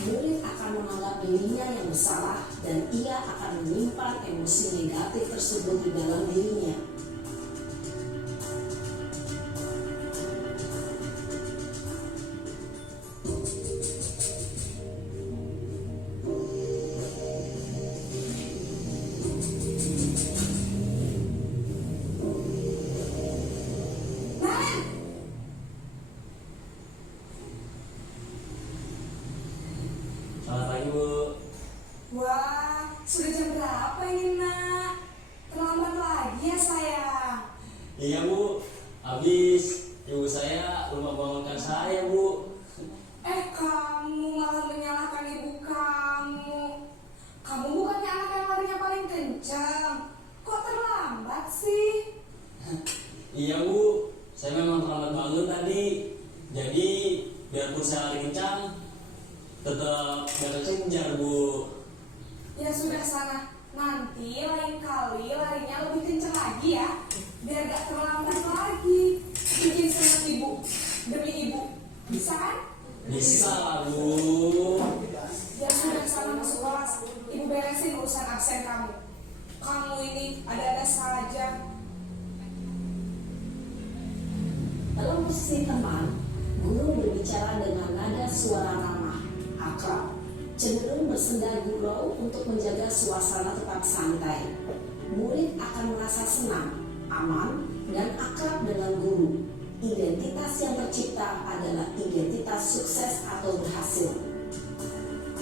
murid akan menganggap dirinya yang bersalah dan ia akan menyimpan emosi negatif tersebut di dalam dirinya. Naren, Bu. Kamu malah menyalahkan ibu kamu. Kamu bukannya anak yang larinya paling kencang. Kok terlambat sih? Iya Bu, saya memang terlambat bangun tadi. Jadi biarpun saya lari kencang, tetap gak kekejar Bu. Ya sudah sana. Nanti lain kali larinya lebih kencang lagi ya. Biar gak terlambat lagi. Bikin senang ibu. Demi ibu. Bisa kan? Bisa lah Bu. Ya sudah sana masuk kelas. Ibu beresin urusan absen kamu. Kamu ini ada-ada saja. Dalam posisi teman, guru berbicara dengan nada suara ramah, akrab, cenderung bersenda gurau untuk menjaga suasana tetap santai. Murid akan merasa senang, aman, dan akrab dengan guru. Identitas yang tercipta adalah identitas sukses atau berhasil.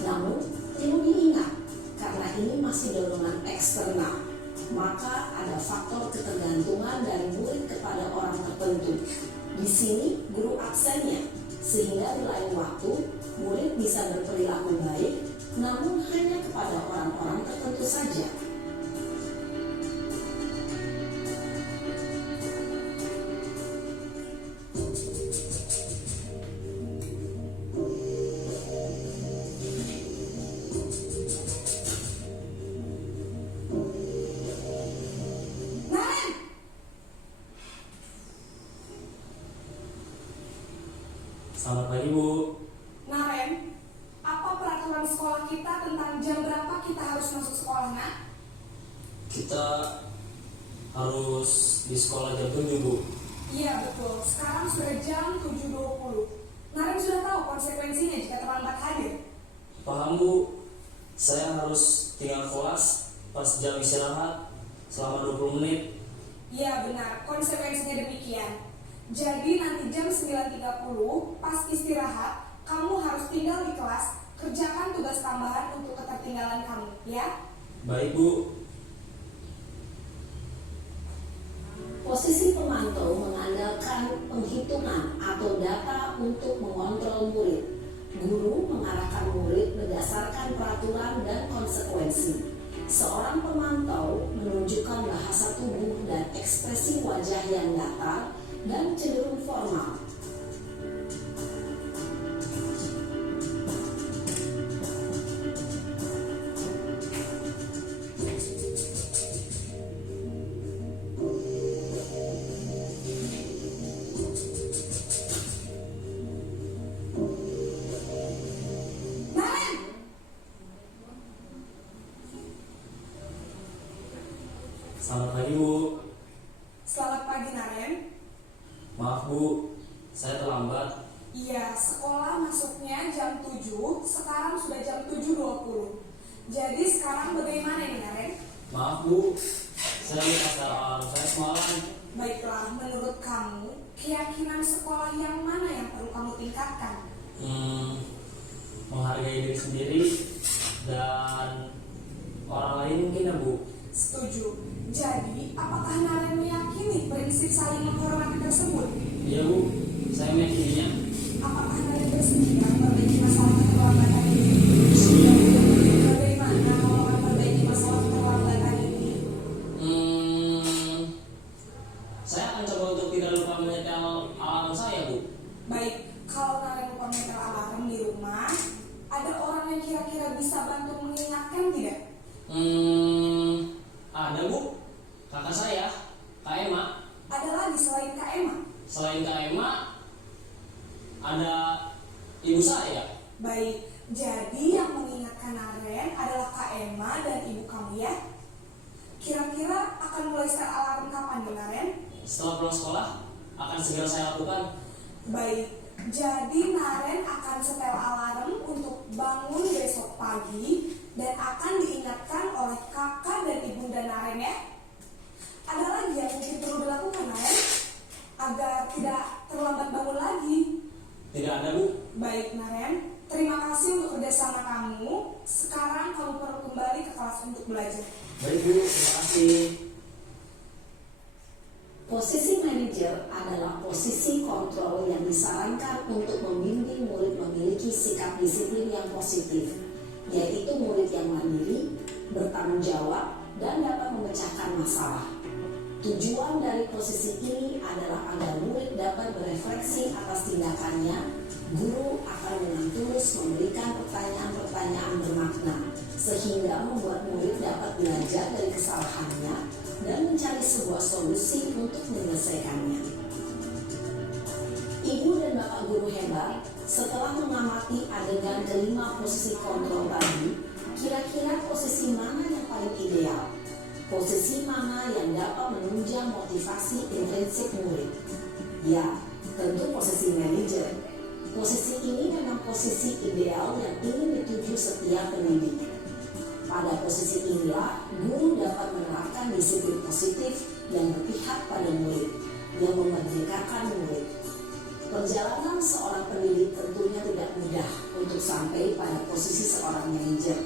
Namun, perlu diingat, karena ini masih dorongan eksternal, maka ada faktor ketergantungan dari murid kepada orang tertentu. Di sini guru absennya, sehingga di lain waktu murid bisa berperilaku baik, namun hanya kepada orang-orang tertentu saja. Naren! Selamat pagi Bu. Naren, apa peraturan sekolah kita tentang jam berapa kita harus masuk sekolah, nak? Kita harus di sekolah jam 7 Bu. Iya betul, sekarang sudah jam 7.20. Naren sudah tahu konsekuensinya jika terlambat hadir. Paham Bu, saya harus tinggal kelas pas jam istirahat selama 20 menit. Iya benar, konsekuensinya demikian. Jadi nanti jam 9.30 pas istirahat, kamu harus tinggal di kelas, kerjakan tugas tambahan untuk ketertinggalan kamu, ya? Baik Bu. Posisi pemantau mengandalkan penghitungan atau data untuk mengontrol murid. Guru mengarahkan murid berdasarkan peraturan dan konsekuensi. Seorang pemantau menunjukkan bahasa tubuh dan ekspresi wajah yang datar dan cenderung formal. Naren! Selamat pagi Bu. Selamat pagi Naren. Maaf Bu, saya terlambat. Iya, sekolah masuknya jam 7, sekarang sudah jam 7.20. Jadi sekarang bagaimana ini Naren? Maaf Bu, saya lupa alarm saya semalam. Baiklah, menurut kamu, keyakinan sekolah yang mana yang perlu kamu tingkatkan? Menghargai diri sendiri dan orang lain mungkin ya Bu. Setuju. Jadi, apakah Naren meyakini prinsip saling menghormati tersebut? Iya Bu, saya meyakininya. Apakah Naren bersedia memperbaiki masalah keterlambatan ini? Bagaimana kalau memperbaiki masalah keterlambatan ini? Saya akan coba untuk tidak lupa menyetel alarm saya Bu. Baik, kalau Naren lupa menyetel alarm di rumah, ada orang yang kira-kira bisa bantu mengingatkan tidak? Ada Bu, kakak saya, Kak Emma. Ada lagi selain Kak Emma? Selain Kak Emma, ada ibu saya. Baik, jadi yang mengingatkan Naren adalah Kak Emma dan ibu kamu ya? Kira-kira akan mulai start alarm kapan ya Naren? Setelah pulang sekolah, akan segera saya lakukan. Baik, jadi Naren akan setel alarm untuk bangun besok pagi dan akan diingatkan oleh kakak dan ibunda Naren ya. Ada lagi yang mungkin perlu dilakukan Naren agar tidak terlambat bangun lagi? Tidak ada Bu. Baik Naren, terima kasih untuk kerjasama kamu. Sekarang kamu perlu kembali ke kelas untuk belajar. Baik Bu, terima kasih. Posisi manajer adalah posisi kontrol yang disarankan untuk membimbing murid memiliki sikap disiplin yang positif, yaitu murid yang mandiri, bertanggung jawab, dan dapat memecahkan masalah. Tujuan dari posisi ini adalah agar murid dapat berefleksi atas tindakannya. Guru akan dengan tulus memberikan pertanyaan-pertanyaan bermakna, sehingga membuat murid dapat belajar dari kesalahannya dan mencari sebuah solusi untuk menyelesaikannya. Ibu dan Bapak guru hebat, setelah mengamati adegan kelima posisi kontrol tadi, kira-kira posisi mana yang paling ideal? Posisi mana yang dapat menunjang motivasi intrinsik murid? Ya, tentu posisi manajer. Posisi ini memang posisi ideal yang ingin dituju setiap pendidik. Pada posisi inilah, guru dapat menerapkan disiplin positif yang berpihak pada murid, yang memerdekakan murid. Perjalanan seorang pendidik tentunya tidak mudah untuk sampai pada posisi seorang manajer.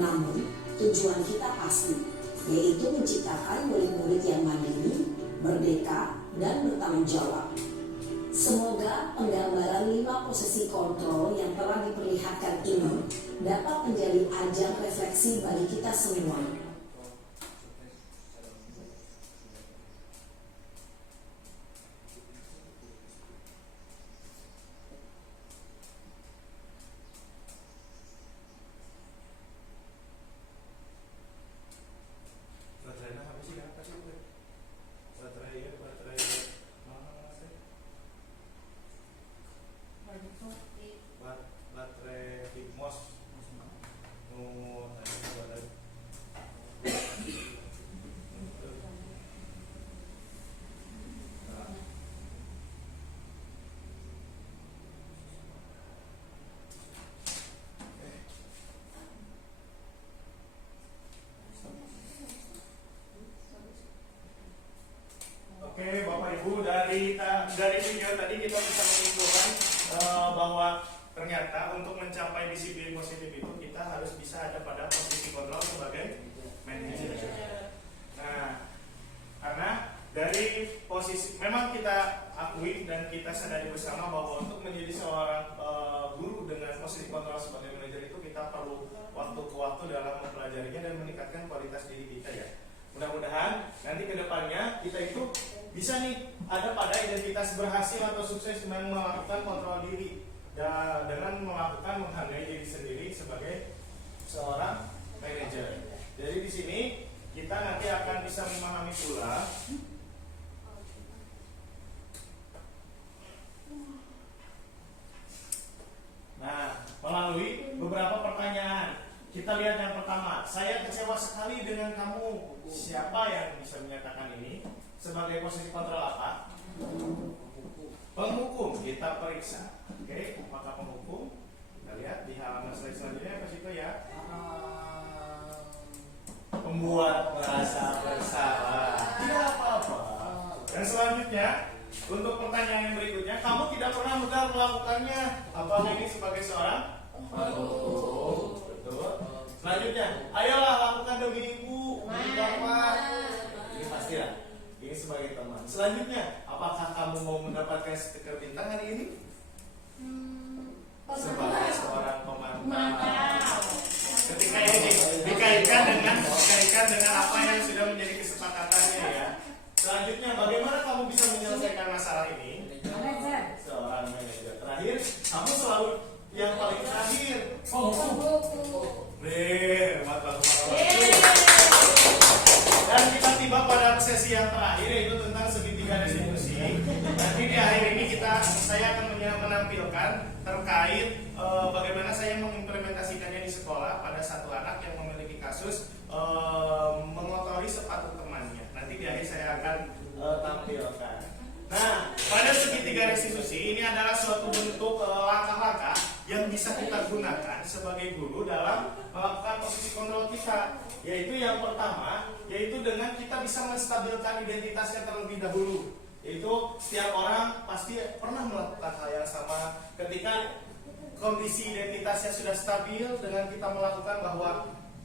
Namun, tujuan kita pasti, yaitu menciptakan murid-murid yang mandiri, merdeka, dan bertanggung jawab. Semoga penggambaran 5 posisi kontrol yang telah diperlihatkan ini dapat menjadi ajang refleksi bagi kita semua. Baterai Bitmos. Oke, Bapak Ibu, dari video tadi kita bisa menyimpulkan bahwa ternyata untuk mencapai disiplin positif itu kita harus bisa ada pada posisi kontrol sebagai manajer. Nah, karena dari posisi memang kita akui dan kita sadari bersama bahwa untuk menjadi seorang guru dengan posisi kontrol sebagai manajer itu kita perlu waktu ke waktu dalam mempelajarinya dan meningkatkan kualitas diri kita ya. Mudah-mudahan nanti ke depannya kita itu bisa nih ada pada identitas berhasil atau sukses dengan melakukan kontrol diri dan dengan melakukan menghargai diri sendiri sebagai seorang manajer. Jadi di sini kita nanti akan bisa memahami pula melalui beberapa pertanyaan. Kita lihat yang pertama, saya kecewa sekali dengan kamu. Siapa yang bisa menyatakan ini? Sebagai posisi kontrol apa? Penghukum. Kita periksa. Oke, apakah penghukum? Kita lihat di halaman slide selanjutnya apa situ ya? Membuat merasa bersalah. Tidak apa-apa. Dan selanjutnya, untuk pertanyaan yang berikutnya, kamu tidak pernah mudah melakukannya. Apakah ini sebagai seorang penghukum? Betul. Selanjutnya, ayolah lakukan demi ibu, demi bapak. Ini pasti lah. Ini sebagai teman. Selanjutnya, apakah kamu mau mendapatkan stiker bintang hari ini? Sebagai seorang pemantau. Ketika ini dikaitkan dengan apa yang sudah menjadi kesepakatannya ya. Selanjutnya, bagaimana kamu bisa menyelesaikan masalah ini? Seorang manajer. Terakhir, kamu selalu yang paling terakhir. Dan kita tiba pada sesi yang terakhir, yaitu tentang segitiga restitusi. Nanti di akhir ini saya akan menampilkan terkait bagaimana saya mengimplementasikannya di sekolah pada satu anak yang memiliki kasus mengotori sepatu temannya. Nanti di akhir saya akan tampilkan. Nah, pada segitiga restitusi ini adalah suatu bentuk langkah-langkah yang bisa kita gunakan sebagai guru dalam melakukan posisi kontrol kita. Yaitu yang pertama, yaitu dengan kita bisa menstabilkan identitasnya terlebih dahulu. Yaitu setiap orang pasti pernah melakukan hal yang sama. Ketika kondisi identitasnya sudah stabil, dengan kita melakukan bahwa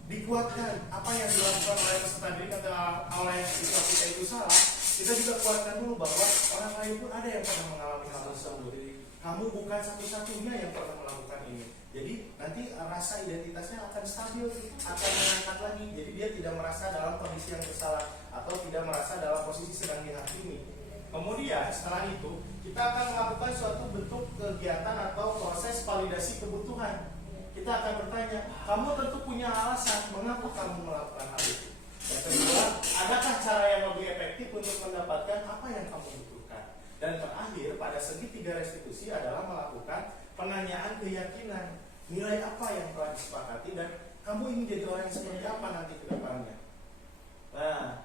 dikuatkan apa yang dilakukan oleh peserta didik atau oleh siswa kita itu salah, kita juga kuatkan dulu bahwa orang lain pun ada yang pernah mengalami hal tersebut. Kamu bukan satu-satunya yang pernah melakukan ini. Jadi nanti rasa identitasnya akan stabil, akan mengangkat lagi. Jadi dia tidak merasa dalam kondisi yang bersalah atau tidak merasa dalam posisi sedang dihakimi. Kemudian setelah itu kita akan melakukan suatu bentuk kegiatan atau proses validasi kebutuhan. Kita akan bertanya, kamu tentu punya alasan mengapa kamu melakukan hal itu. Yang kedua, adakah cara yang lebih efektif untuk mendapatkan apa yang kamu butuhkan? Dan terakhir, pada segitiga restitusi adalah melakukan penanyaan keyakinan. Nilai apa yang telah disepakati dan kamu ingin jadi orang yang seperti apa nanti ke depannya. Nah,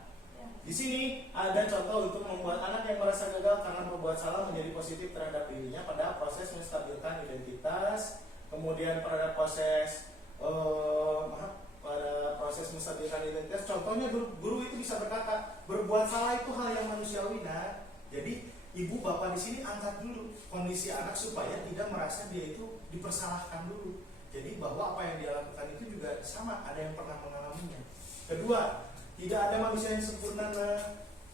di sini ada contoh untuk membuat anak yang merasa gagal karena berbuat salah menjadi positif terhadap dirinya pada proses menstabilkan identitas, kemudian pada proses pada proses menstabilkan identitas. Contohnya guru itu bisa berkata, berbuat salah itu hal yang manusiawi. Nah, jadi ibu bapak di sini angkat dulu kondisi anak supaya tidak merasa dia itu dipersalahkan dulu. Jadi bahwa apa yang dia lakukan itu juga sama, ada yang pernah mengalaminya. Kedua, tidak ada manusia yang sempurna.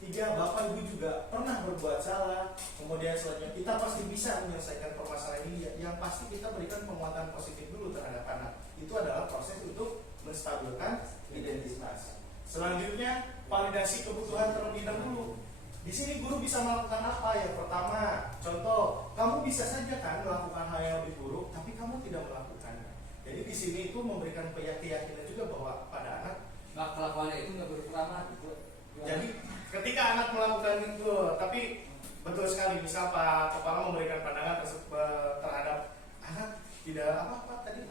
Tiga, bapak ibu juga pernah berbuat salah. Kemudian selanjutnya kita pasti bisa menyelesaikan permasalahan ini. Yang pasti kita berikan penguatan positif dulu terhadap anak. Itu adalah proses untuk menstabilkan identitas. Selanjutnya validasi kebutuhan terlebih dahulu. Di sini guru bisa melakukan apa? Yang pertama, contoh, kamu bisa saja kan melakukan hal yang lebih buruk, tapi kamu tidak melakukannya. Jadi di sini itu memberikan keyakinan juga bahwa pada anak kelakuannya itu nggak berkurang gitu. Jadi ketika anak melakukan itu, tapi betul sekali, misal Pak Kepala memberikan pandangan terhadap anak tidak apa-apa tadi,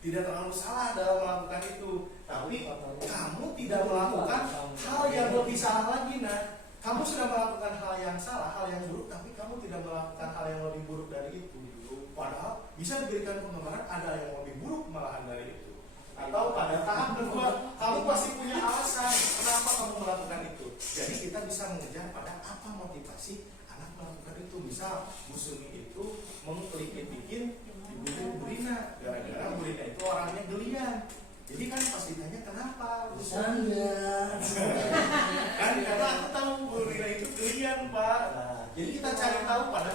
tidak terlalu salah dalam melakukan itu, tapi kamu tidak melakukan hal yang lebih salah lagi. Nah, kamu sudah melakukan hal yang salah, hal yang buruk, tapi kamu tidak melakukan hal yang lebih buruk dari itu. Padahal bisa diberikan pengembangan ada yang lebih buruk malahan dari itu. Atau pada tahap kedua, kamu pasti punya alasan kenapa kamu melakukan itu. Jadi kita bisa mengejar pada apa motivasi anak melakukan itu. Misal Musumi itu bikin ibunya Burina, gara-gara Burina itu orangnya gelian. Jadi kan pas ditanya kenapa, kan karena aku tahu Burina itu gelian Pak. Nah, jadi kita cari tahu pada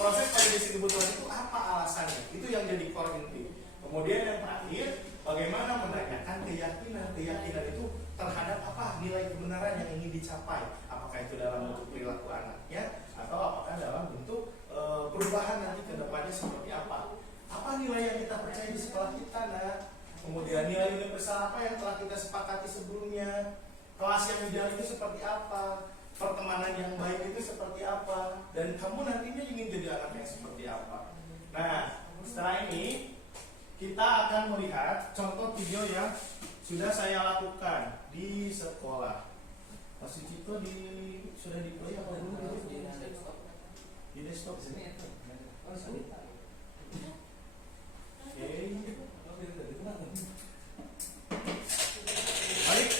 proses validasi kebutuhan itu apa alasannya. Itu yang jadi core inti. Kemudian yang terakhir, bagaimana menanyakan keyakinan. Keyakinan itu terhadap apa nilai kebenaran yang ingin dicapai. Apakah itu dalam bentuk perilaku anaknya atau apakah dalam bentuk perubahan nanti ke depannya seperti apa. Apa nilai yang kita percaya di sekolah kita, nah. Kemudian nilai universal apa yang telah kita sepakati sebelumnya. Kelas yang ideal itu seperti apa. Pertemanan yang baik itu seperti apa. Dan kamu nantinya ingin jadi anak yang seperti apa. Nah, setelah ini kita akan melihat contoh video yang sudah saya lakukan di sekolah. Mas Cito sudah di play apa dulu? Di desktop. Baik,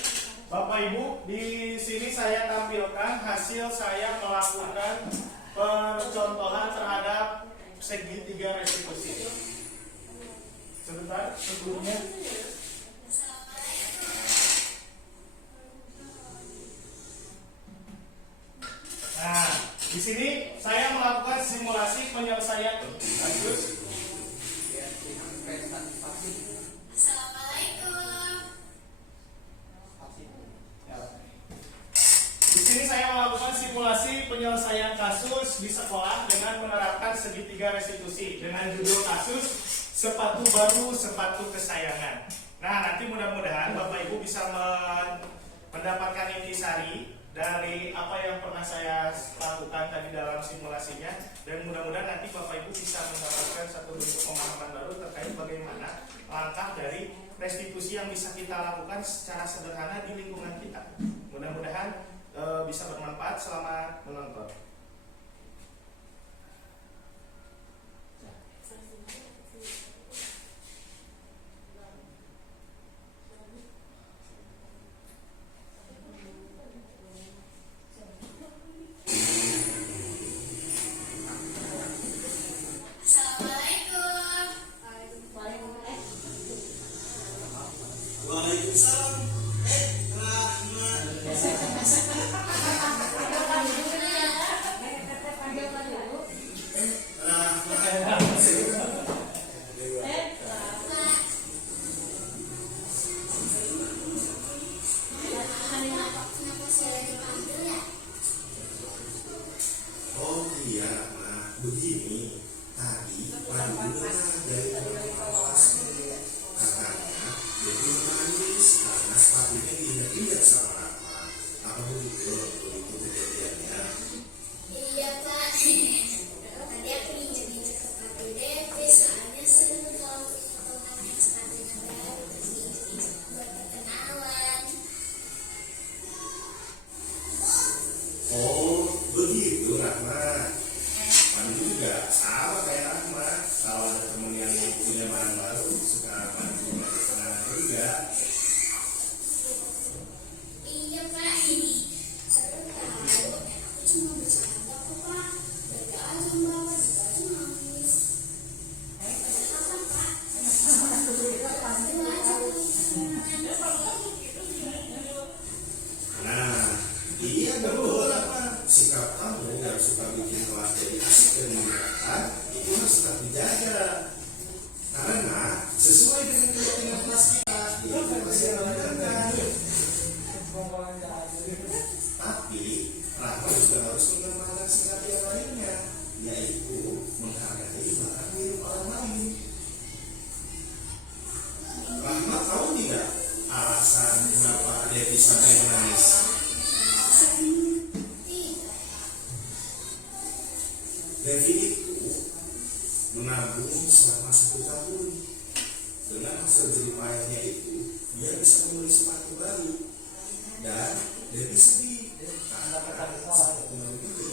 Bapak Ibu, di sini saya tampilkan hasil saya melakukan percontohan terhadap segitiga restitusi. Sebentar, sebelumnya. Nah, di sini saya melakukan simulasi penyelesaian kasus. Di sini saya melakukan simulasi penyelesaian kasus di sekolah dengan menerapkan segitiga restitusi dengan judul kasus sepatu baru, sepatu kesayangan. Nah, nanti mudah-mudahan Bapak Ibu bisa mendapatkan intisari dari apa yang pernah saya lakukan tadi dalam simulasinya, dan mudah-mudahan nanti Bapak Ibu bisa mendapatkan satu bentuk pemahaman baru terkait bagaimana langkah dari restitusi yang bisa kita lakukan secara sederhana di lingkungan kita. Mudah-mudahan bisa bermanfaat. Selamat menonton. Waalaikumsalam. Rahmat. dengar dari teman-teman kelasnya katanya Devi menangis karena sepatunya diinjak-injak sama Rahma. Apa begitu kejadiannya? Iya Pak, tadi aku injek-injek sepatu Devi soalnya seru kalau punya teman yang sepatunya baru terus diinjek buat perkenalan. Oh, begitu Rahma. Kamu juga sama kayak Rahma. Kalau ada temen yang punya barang baru, suka bantu kenalan juga. Iya Pak, seru tahu. Aku cuma bercanda kok Pak. Beda aja bawa dikasih nangis. Padahal kan Pak, itu aja Nah, iya betul Rahma. Sikap kamu yang suka bikin kelas jadi asik dan menyenangkan, itu harus tetap dijaga. Karena sesuai dengan keyakinan kelas kita, itu harus dilakukan. Tapi Rahma juga harus mengembangkan sikap yang lainnya, yaitu menghargai barang milik orang lain. Rahma tahu tidak alasan kenapa Devi sampai menangis? Devi itu menabung selama 1 tahun. Dengan hasil jerih payahnya itu, dia bisa membeli sepatu baru. Dan Devi sedih karena sepatu baru itu.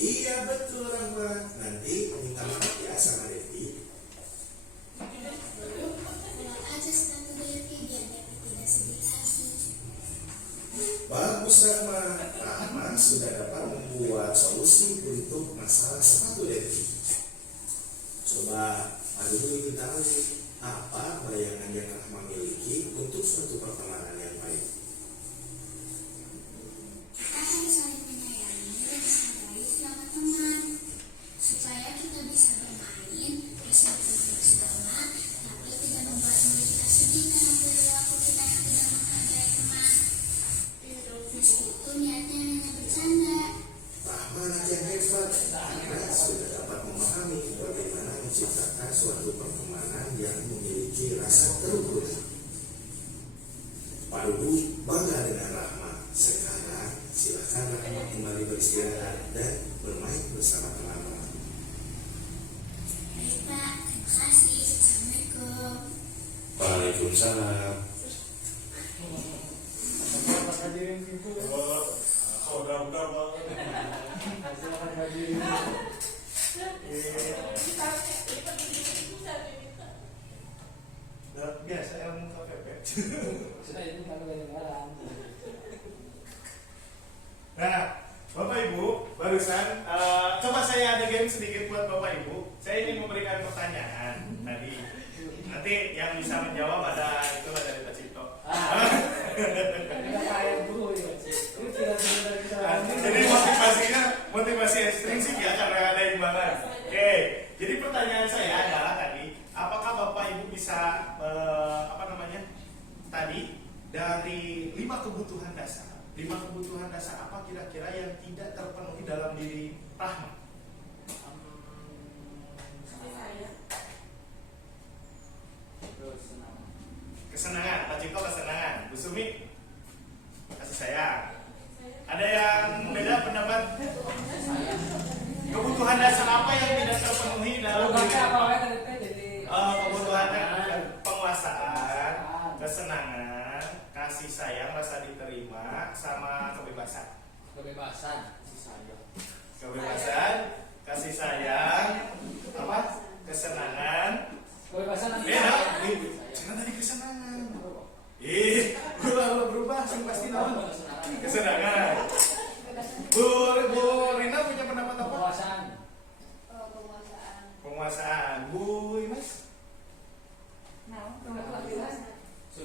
Iya betul Rahma. Nanti minta maaf ya sama Devi. pulang aja sepatu Devi biar Devi tidak sedih lagi. Bagus Rahma. Rahma sudah dapat membuat solusi untuk masalah sepatu Devi. Coba Adi ingin tahu apa bayangan yang Rahma miliki untuk suatu pertemanan yang baik. Kita harus saling menyayangi dan menghargai sesama teman supaya kita bisa bermain meskipun bersama tapi tidak membuat diri kita sedih karena perilaku kita yang tidak menghargai teman meskipun niatnya hanya bercanda. Rahma anak yang hebat karena sudah dapat memahami bagaimana menciptakan suatu pertemanan yang memiliki rasa kerukunan. Pak Dudu bangga dengan Rahma. Sekarang silakan Rahma kembali beristirahat dan bermain bersama teman-teman. Baik Pak, terima kasih. Assalamualaikum. Waalaikumsalam. Selamat hadirin pintu. Udah banget. Selamat hadirin. Biasa ilmu KPP. Sudah ini kalau banyak orang. Nah, Bapak Ibu, barusan coba saya ada game sedikit buat Bapak Ibu. Saya ingin memberikan pertanyaan tadi. Nanti yang bisa menjawab ada itulah dari Pak Cipto. Kita kayak dulu ya. Ini tidak bisa. Jadi motivasi ekstrinsik ya karena ada imbalan. Oke, jadi pertanyaan saya adalah tadi, apakah Bapak Ibu bisa tadi dari 5 kebutuhan dasar apa kira-kira yang tidak terpenuhi dalam diri Rahma? Kesenangan, Pak Cipto kesenangan, Bu Sumi kasih sayang. Ada yang beda pendapat? Kebutuhan dasar apa yang tidak terpenuhi dalam diri Rahma? Kebutuhan penguasaan, kesenangan, kasih sayang, rasa diterima, sama kebebasan. Kebebasan, kasih sayang, apa? Kesenangan. Beda. Jangan tadi kesenangan. Kalau berubah sih pasti nama. Kesenangan. Bu Rina punya pendapat apa? Penguasaan. Bu Imas?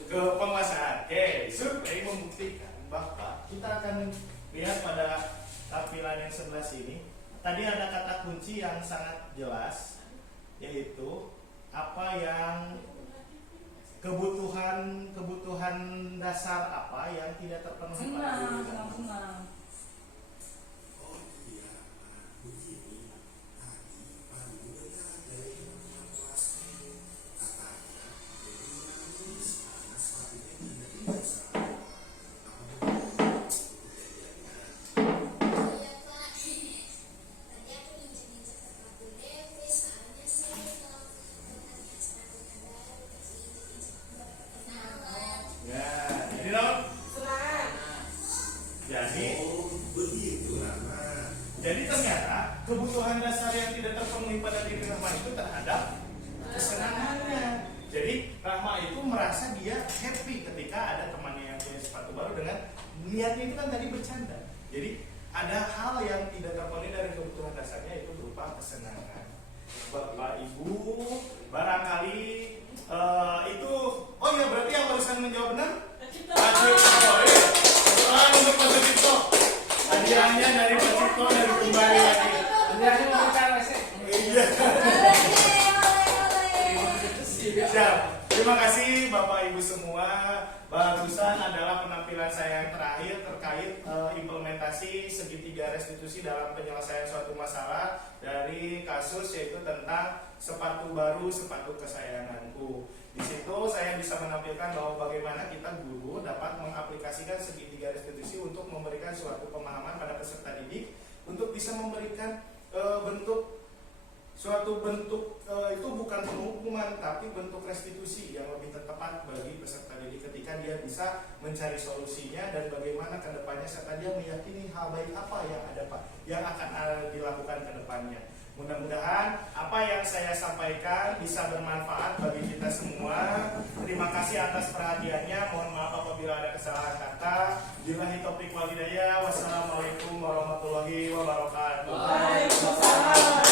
Ke penguasaan. Oke, survei membuktikan bahwa kita akan lihat pada tampilan yang sebelah sini. Tadi ada kata kunci yang sangat jelas, yaitu apa yang kebutuhan dasar apa yang tidak terpenuhi pada diri kamu? senang. Oh iya, begini. Tadi Pak Ibu dengar dari teman-teman kelas katanya jadi nangis karena sepatunya tidak bisa. Apa betul kejadiannya? Iya Pak, tadi aku injek-injek sepatu Devi, soalnya sih kalau katanya sepatunya baru, terus injek-injek buat perkenalan. Ya, jadi dong. Senang. Jadi Oh, begitu Rama. Jadi ternyata kebutuhan dasar yang tidak terpenuhi pada diri Rahma itu terhadap kesenangannya. Jadi Rahma itu merasa dia happy ketika ada temannya yang punya sepatu baru dengan niatnya itu kan tadi bercanda. Jadi ada hal yang tidak terpenuhi dari kebutuhan dasarnya itu berupa kesenangan. Bapak Ibu barangkali itu oh ya berarti yang barusan menjawab benar Pak Cipto. Untuk Pak Cipto. Hadiahnya dari Pak Cipto dan kembali lagi. Hadiahnya memberikan WC. Iya. Siap. Terima kasih Bapak Ibu semua. Barusan adalah penampilan saya yang terakhir terkait implementasi segitiga restitusi dalam penyelesaian suatu masalah dari kasus yaitu tentang sepatu baru, sepatu kesayanganku. Di situ saya bisa menampilkan bahwa bagaimana kita guru dapat mengaplikasikan segitiga restitusi untuk memberikan suatu pemahaman pada peserta didik untuk bisa memberikan suatu bentuk itu bukan penghukuman tapi bentuk restitusi yang lebih tepat bagi peserta didik ketika dia bisa mencari solusinya dan bagaimana kedepannya serta dia meyakini hal baik apa yang akan dilakukan kedepannya. Mudah-mudahan apa yang saya sampaikan bisa bermanfaat bagi kita semua. Terima kasih atas perhatiannya. Mohon maaf apabila ada kesalahan kata. Billahi taufiq wal hidayah. Wassalamualaikum warahmatullahi wabarakatuh. Waalaikumsalam.